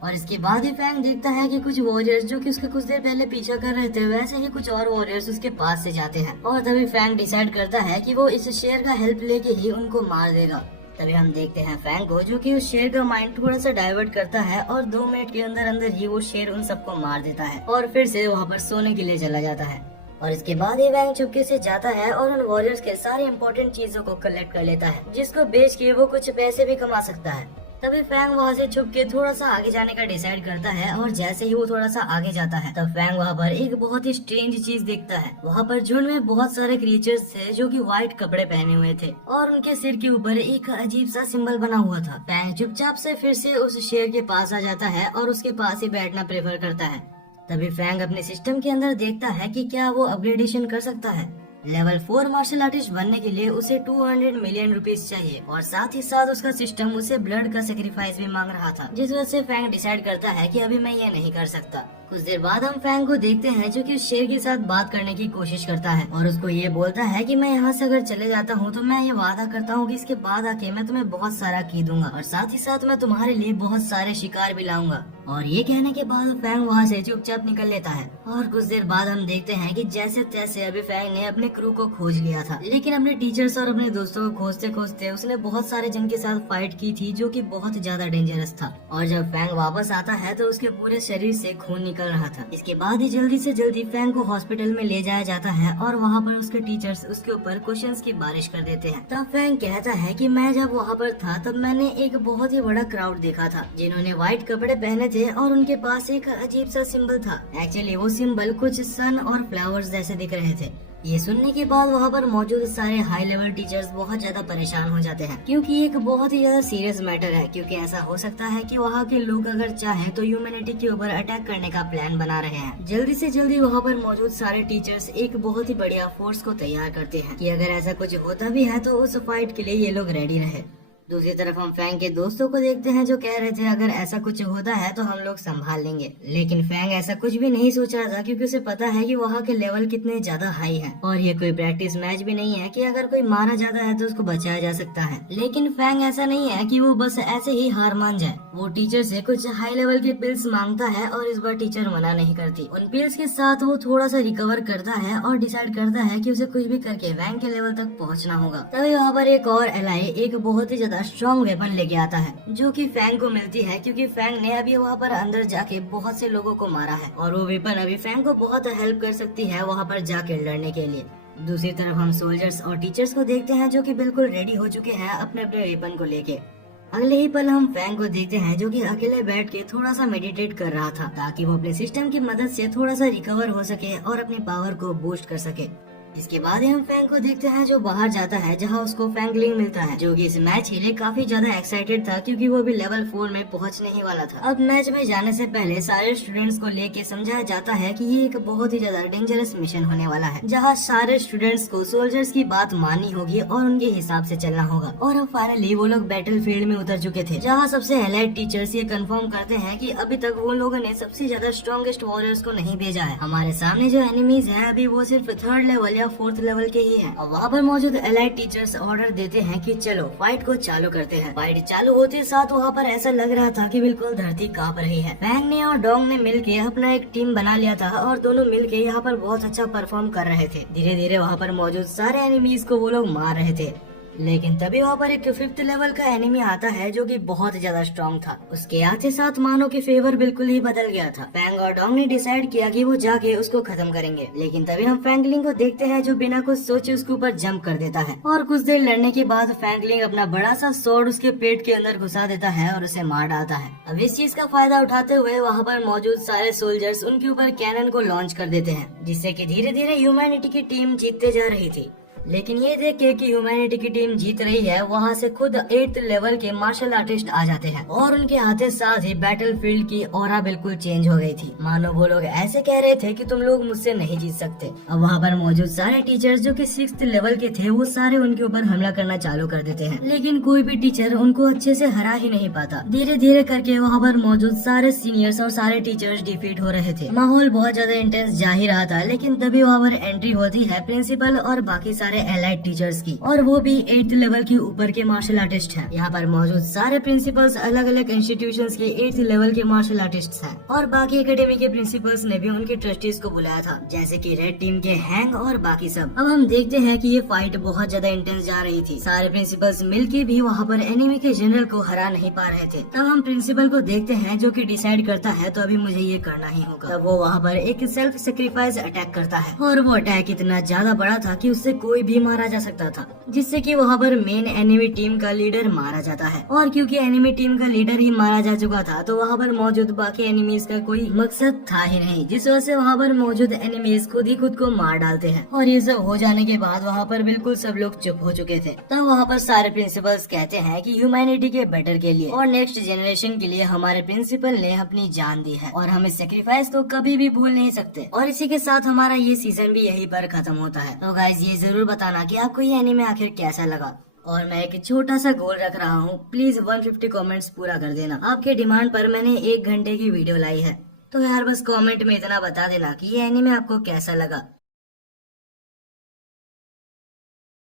और इसके बाद ही फैंग देखता है कि कुछ वॉरियर्स जो कि उसके कुछ देर पहले पीछा कर रहे थे वैसे ही कुछ और वॉरियर्स उसके पास से जाते हैं और तभी फैंग डिसाइड करता है कि वो इस शेर का हेल्प लेके ही उनको मार देगा। तभी हम देखते हैं फैंग को जो कि उस शेर का माइंड थोड़ा सा डाइवर्ट करता है और 2 मिनट के अंदर अंदर ही वो शेर उन सबको मार देता है और फिर से वहाँ पर सोने के लिए चला जाता है। और इसके बाद ही फैंग चुपके से जाता है और उन वॉरियर्स के सारी इम्पोर्टेंट चीजों को कलेक्ट कर लेता है जिसको बेच के वो कुछ पैसे भी कमा सकता है। तभी फैंग वहाँ से छुप के थोड़ा सा आगे जाने का डिसाइड करता है और जैसे ही वो थोड़ा सा आगे जाता है तब फैंग वहाँ पर एक बहुत ही स्ट्रेंज चीज देखता है। वहाँ पर झुंड में बहुत सारे क्रिएचर्स थे जो कि व्हाइट कपड़े पहने हुए थे और उनके सिर के ऊपर एक अजीब सा सिंबल बना हुआ था। फैंग चुपचाप से फिर से उस शेर के पास आ जाता है और उसके पास ही बैठना प्रेफर करता है। तभी फैंग अपने सिस्टम के अंदर देखता है कि क्या वो अपग्रेडेशन कर सकता है। लेवल 4 मार्शल आर्टिस्ट बनने के लिए उसे 200 मिलियन रुपीस चाहिए और साथ ही साथ उसका सिस्टम उसे ब्लड का सेक्रीफाइस भी मांग रहा था, जिस वजह से फैंग डिसाइड करता है कि अभी मैं ये नहीं कर सकता। कुछ देर बाद हम फैंग को देखते हैं जो कि उस शेर के साथ बात करने की कोशिश करता है और उसको ये बोलता है कि मैं यहाँ से अगर चले जाता हूँ तो मैं ये वादा करता हूँ कि इसके बाद आके मैं तुम्हें बहुत सारा की दूंगा और साथ ही साथ मैं तुम्हारे लिए बहुत सारे शिकार भी लाऊंगा। और ये कहने के बाद फैंग वहाँ से चुपचाप निकल लेता है और कुछ देर बाद हम देखते हैं कि जैसे तैसे अभी फैंग ने अपने क्रू को खोज लिया था, लेकिन अपने टीचर्स और अपने दोस्तों को खोजते खोजते उसने बहुत सारे जन के साथ फाइट की थी जो कि बहुत ज्यादा डेंजरस था। और जब फैंग वापस आता है तो उसके पूरे शरीर से खून निकल रहा था। इसके बाद ही जल्दी से जल्दी फैंग को हॉस्पिटल में ले जाया जाता है और वहाँ पर उसके टीचर्स उसके ऊपर क्वेश्चंस की बारिश कर देते हैं। तब फैंग कहता है कि मैं जब वहाँ पर था तब मैंने एक बहुत ही बड़ा क्राउड देखा था जिन्होंने व्हाइट कपड़े पहने थे और उनके पास एक अजीब सा सिंबल था। एक्चुअली वो सिंबल कुछ सन और फ्लावर्स जैसे दिख रहे थे। ये सुनने के बाद वहाँ पर मौजूद सारे हाई लेवल टीचर्स बहुत ज्यादा परेशान हो जाते हैं क्योंकि एक बहुत ही ज्यादा सीरियस मैटर है, क्योंकि ऐसा हो सकता है कि वहाँ के लोग अगर चाहे तो ह्यूमैनिटी के ऊपर अटैक करने का प्लान बना रहे हैं। जल्दी से जल्दी वहाँ पर मौजूद सारे टीचर्स एक बहुत ही बढ़िया फोर्स को तैयार करते हैं कि अगर ऐसा कुछ होता भी है तो उस फाइट के लिए ये लोग रेडी रहे। दूसरी तरफ हम फैंग के दोस्तों को देखते हैं जो कह रहे थे अगर ऐसा कुछ होता है तो हम लोग संभाल लेंगे, लेकिन फैंग ऐसा कुछ भी नहीं सोच रहा था क्योंकि उसे पता है कि वहाँ के लेवल कितने ज्यादा हाई है और ये कोई प्रैक्टिस मैच भी नहीं है कि अगर कोई मारा जाता है तो उसको बचाया जा सकता है। लेकिन फैंग ऐसा नहीं है कि वो बस ऐसे ही हार मान जाए। वो टीचर से कुछ हाई लेवल के पिल्स मांगता है और इस बार टीचर मना नहीं करती। उन पिल्स के साथ वो थोड़ा सा रिकवर करता है और डिसाइड करता है कि उसे कुछ भी करके फैंग के लेवल तक पहुँचना होगा। तभी वहाँ पर एक और एलाई एक बहुत ही ज्यादा स्ट्रॉन्ग वेपन लेके आता है जो कि फैंग को मिलती है क्योंकि फैंग ने अभी वहाँ पर अंदर जाके बहुत से लोगों को मारा है और वो वेपन अभी फैंग को बहुत हेल्प कर सकती है वहाँ पर जाके लड़ने के लिए। दूसरी तरफ हम सोल्जर्स और टीचर्स को देखते हैं जो कि बिल्कुल रेडी हो चुके हैं अपने अपने वेपन को लेके। अगले ही पल हम फैंग को देखते हैं जो कि अकेले बैठ के थोड़ा सा मेडिटेट कर रहा था ताकि वो अपने सिस्टम की मदद से थोड़ा सा रिकवर हो सके और अपनी पावर को बूस्ट कर सके। इसके बाद हम फैंग को देखते हैं जो बाहर जाता है जहां उसको फैंगलिंग मिलता है जो कि इस मैच के लिए काफी ज्यादा एक्साइटेड था क्योंकि वो भी लेवल 4 में पहुंचने ही वाला था। अब मैच में जाने से पहले सारे स्टूडेंट्स को लेके समझाया जाता है कि ये एक बहुत ही ज्यादा डेंजरस मिशन होने वाला है जहां सारे स्टूडेंट्स को सोल्जर्स की बात माननी होगी और उनके हिसाब से चलना होगा। और अब फाइनली वो लोग बैटल फील्ड में उतर चुके थे जहाँ सबसे एलाइट टीचर्स ये कंफर्म करते हैं कि अभी तक वो लोगों ने सबसे ज्यादा स्ट्रॉन्गेस्ट वॉरियर्स को नहीं भेजा है। हमारे सामने जो एनिमीज है अभी वो सिर्फ 3rd लेवल या 4th लेवल के ही है। और वहाँ पर मौजूद एलाइट टीचर्स ऑर्डर देते हैं कि चलो फाइट को चालू करते हैं। फाइट चालू होते साथ वहाँ पर ऐसा लग रहा था कि बिल्कुल धरती कांप रही है। फैंग ने और डोंग ने मिलके अपना एक टीम बना लिया था और दोनों मिलके यहाँ पर बहुत अच्छा परफॉर्म कर रहे थे। धीरे धीरे वहाँ पर मौजूद सारे एनिमीज को वो लोग मार रहे थे, लेकिन तभी वहाँ पर एक 5th लेवल का एनिमी आता है जो कि बहुत ज्यादा स्ट्रॉन्ग था। उसके आते साथ मानो की फेवर बिल्कुल ही बदल गया था। फैंग और डोंग ने डिसाइड किया कि वो जाके उसको खत्म करेंगे, लेकिन तभी हम फैंगलिंग को देखते हैं जो बिना कुछ सोचे उसके ऊपर जंप कर देता है और कुछ देर लड़ने के बाद फैंगलिंग अपना बड़ा सा स्वॉर्ड उसके पेट के अंदर घुसा देता है और उसे मार डालता है। अब इस चीज का फायदा उठाते हुए वहाँ पर मौजूद सारे सोल्जर्स उनके ऊपर कैनन को लॉन्च कर देते हैं जिससे कि धीरे धीरे ह्यूमैनिटी की टीम जीतते जा रही थी। लेकिन ये देख के कि ह्यूमैनिटी की टीम जीत रही है वहाँ से खुद 8th लेवल के मार्शल आर्टिस्ट आ जाते हैं और उनके आते साथ ही बैटल फील्ड की ऑरा बिल्कुल चेंज हो गई थी। मानो वो लोग ऐसे कह रहे थे कि तुम लोग मुझसे नहीं जीत सकते। अब वहाँ पर मौजूद सारे टीचर्स जो कि 6th लेवल के थे वो सारे उनके ऊपर हमला करना चालू कर देते हैं, लेकिन कोई भी टीचर उनको अच्छे से हरा ही नहीं पाता। धीरे धीरे करके वहाँ पर मौजूद सारे सीनियर्स और सारे टीचर्स डिफीट हो रहे थे। माहौल बहुत ज्यादा इंटेंस जा ही रहा था, लेकिन तभी वहाँ पर एंट्री होती है प्रिंसिपल और बाकी सारे एलाइड टीचर्स की, और वो भी 8th लेवल के ऊपर के मार्शल आर्टिस्ट हैं। यहाँ पर मौजूद सारे प्रिंसिपल्स अलग अलग इंस्टीट्यूशंस के 8th लेवल के मार्शल आर्टिस्ट हैं और बाकी एकेडमी के प्रिंसिपल्स ने भी उनके ट्रस्टीज को बुलाया था जैसे कि रेड टीम के हैंग और बाकी सब। अब हम देखते हैं कि ये फाइट बहुत ज्यादा इंटेंस जा रही थी। सारे प्रिंसिपल्स मिलके भी वहाँ पर एनिमी के जनरल को हरा नहीं पा रहे थे। तब हम प्रिंसिपल को देखते हैं जो कि डिसाइड करता है तो अभी मुझे ये करना ही होगा। तब वो वहाँ पर एक सेल्फ सेक्रीफाइस अटैक करता है और वो अटैक इतना ज्यादा बड़ा था कि उससे कोई कोई भी मारा जा सकता था, जिससे कि वहाँ पर मेन एनिमी टीम का लीडर मारा जाता है। और क्योंकि एनिमी टीम का लीडर ही मारा जा चुका था, तो वहाँ पर मौजूद बाकी एनिमीज का कोई मकसद था ही नहीं, जिस वजह से वहाँ पर मौजूद एनिमीज खुद ही खुद को मार डालते हैं। और ये सब हो जाने के बाद वहाँ पर बिल्कुल सब लोग चुप हो चुके थे। तब वहाँ पर सारे प्रिंसिपल्स कहते हैं कि ह्यूमैनिटी के बेटर के लिए और नेक्स्ट जनरेशन के लिए हमारे प्रिंसिपल ने अपनी जान दी है और हम इस सेक्रीफाइस को कभी भी भूल नहीं सकते। और इसी के साथ हमारा ये सीजन भी यहीं पर खत्म होता है। तो गाइज ये जरूर बताना कि आपको ये एनीमे आखिर कैसा लगा। और मैं एक छोटा सा गोल रख रहा हूँ, प्लीज 150 कमेंट्स पूरा कर देना। आपके डिमांड पर मैंने 1 घंटे की वीडियो लाई है, तो यार बस कमेंट में इतना बता देना कि ये एनीमे आपको कैसा लगा।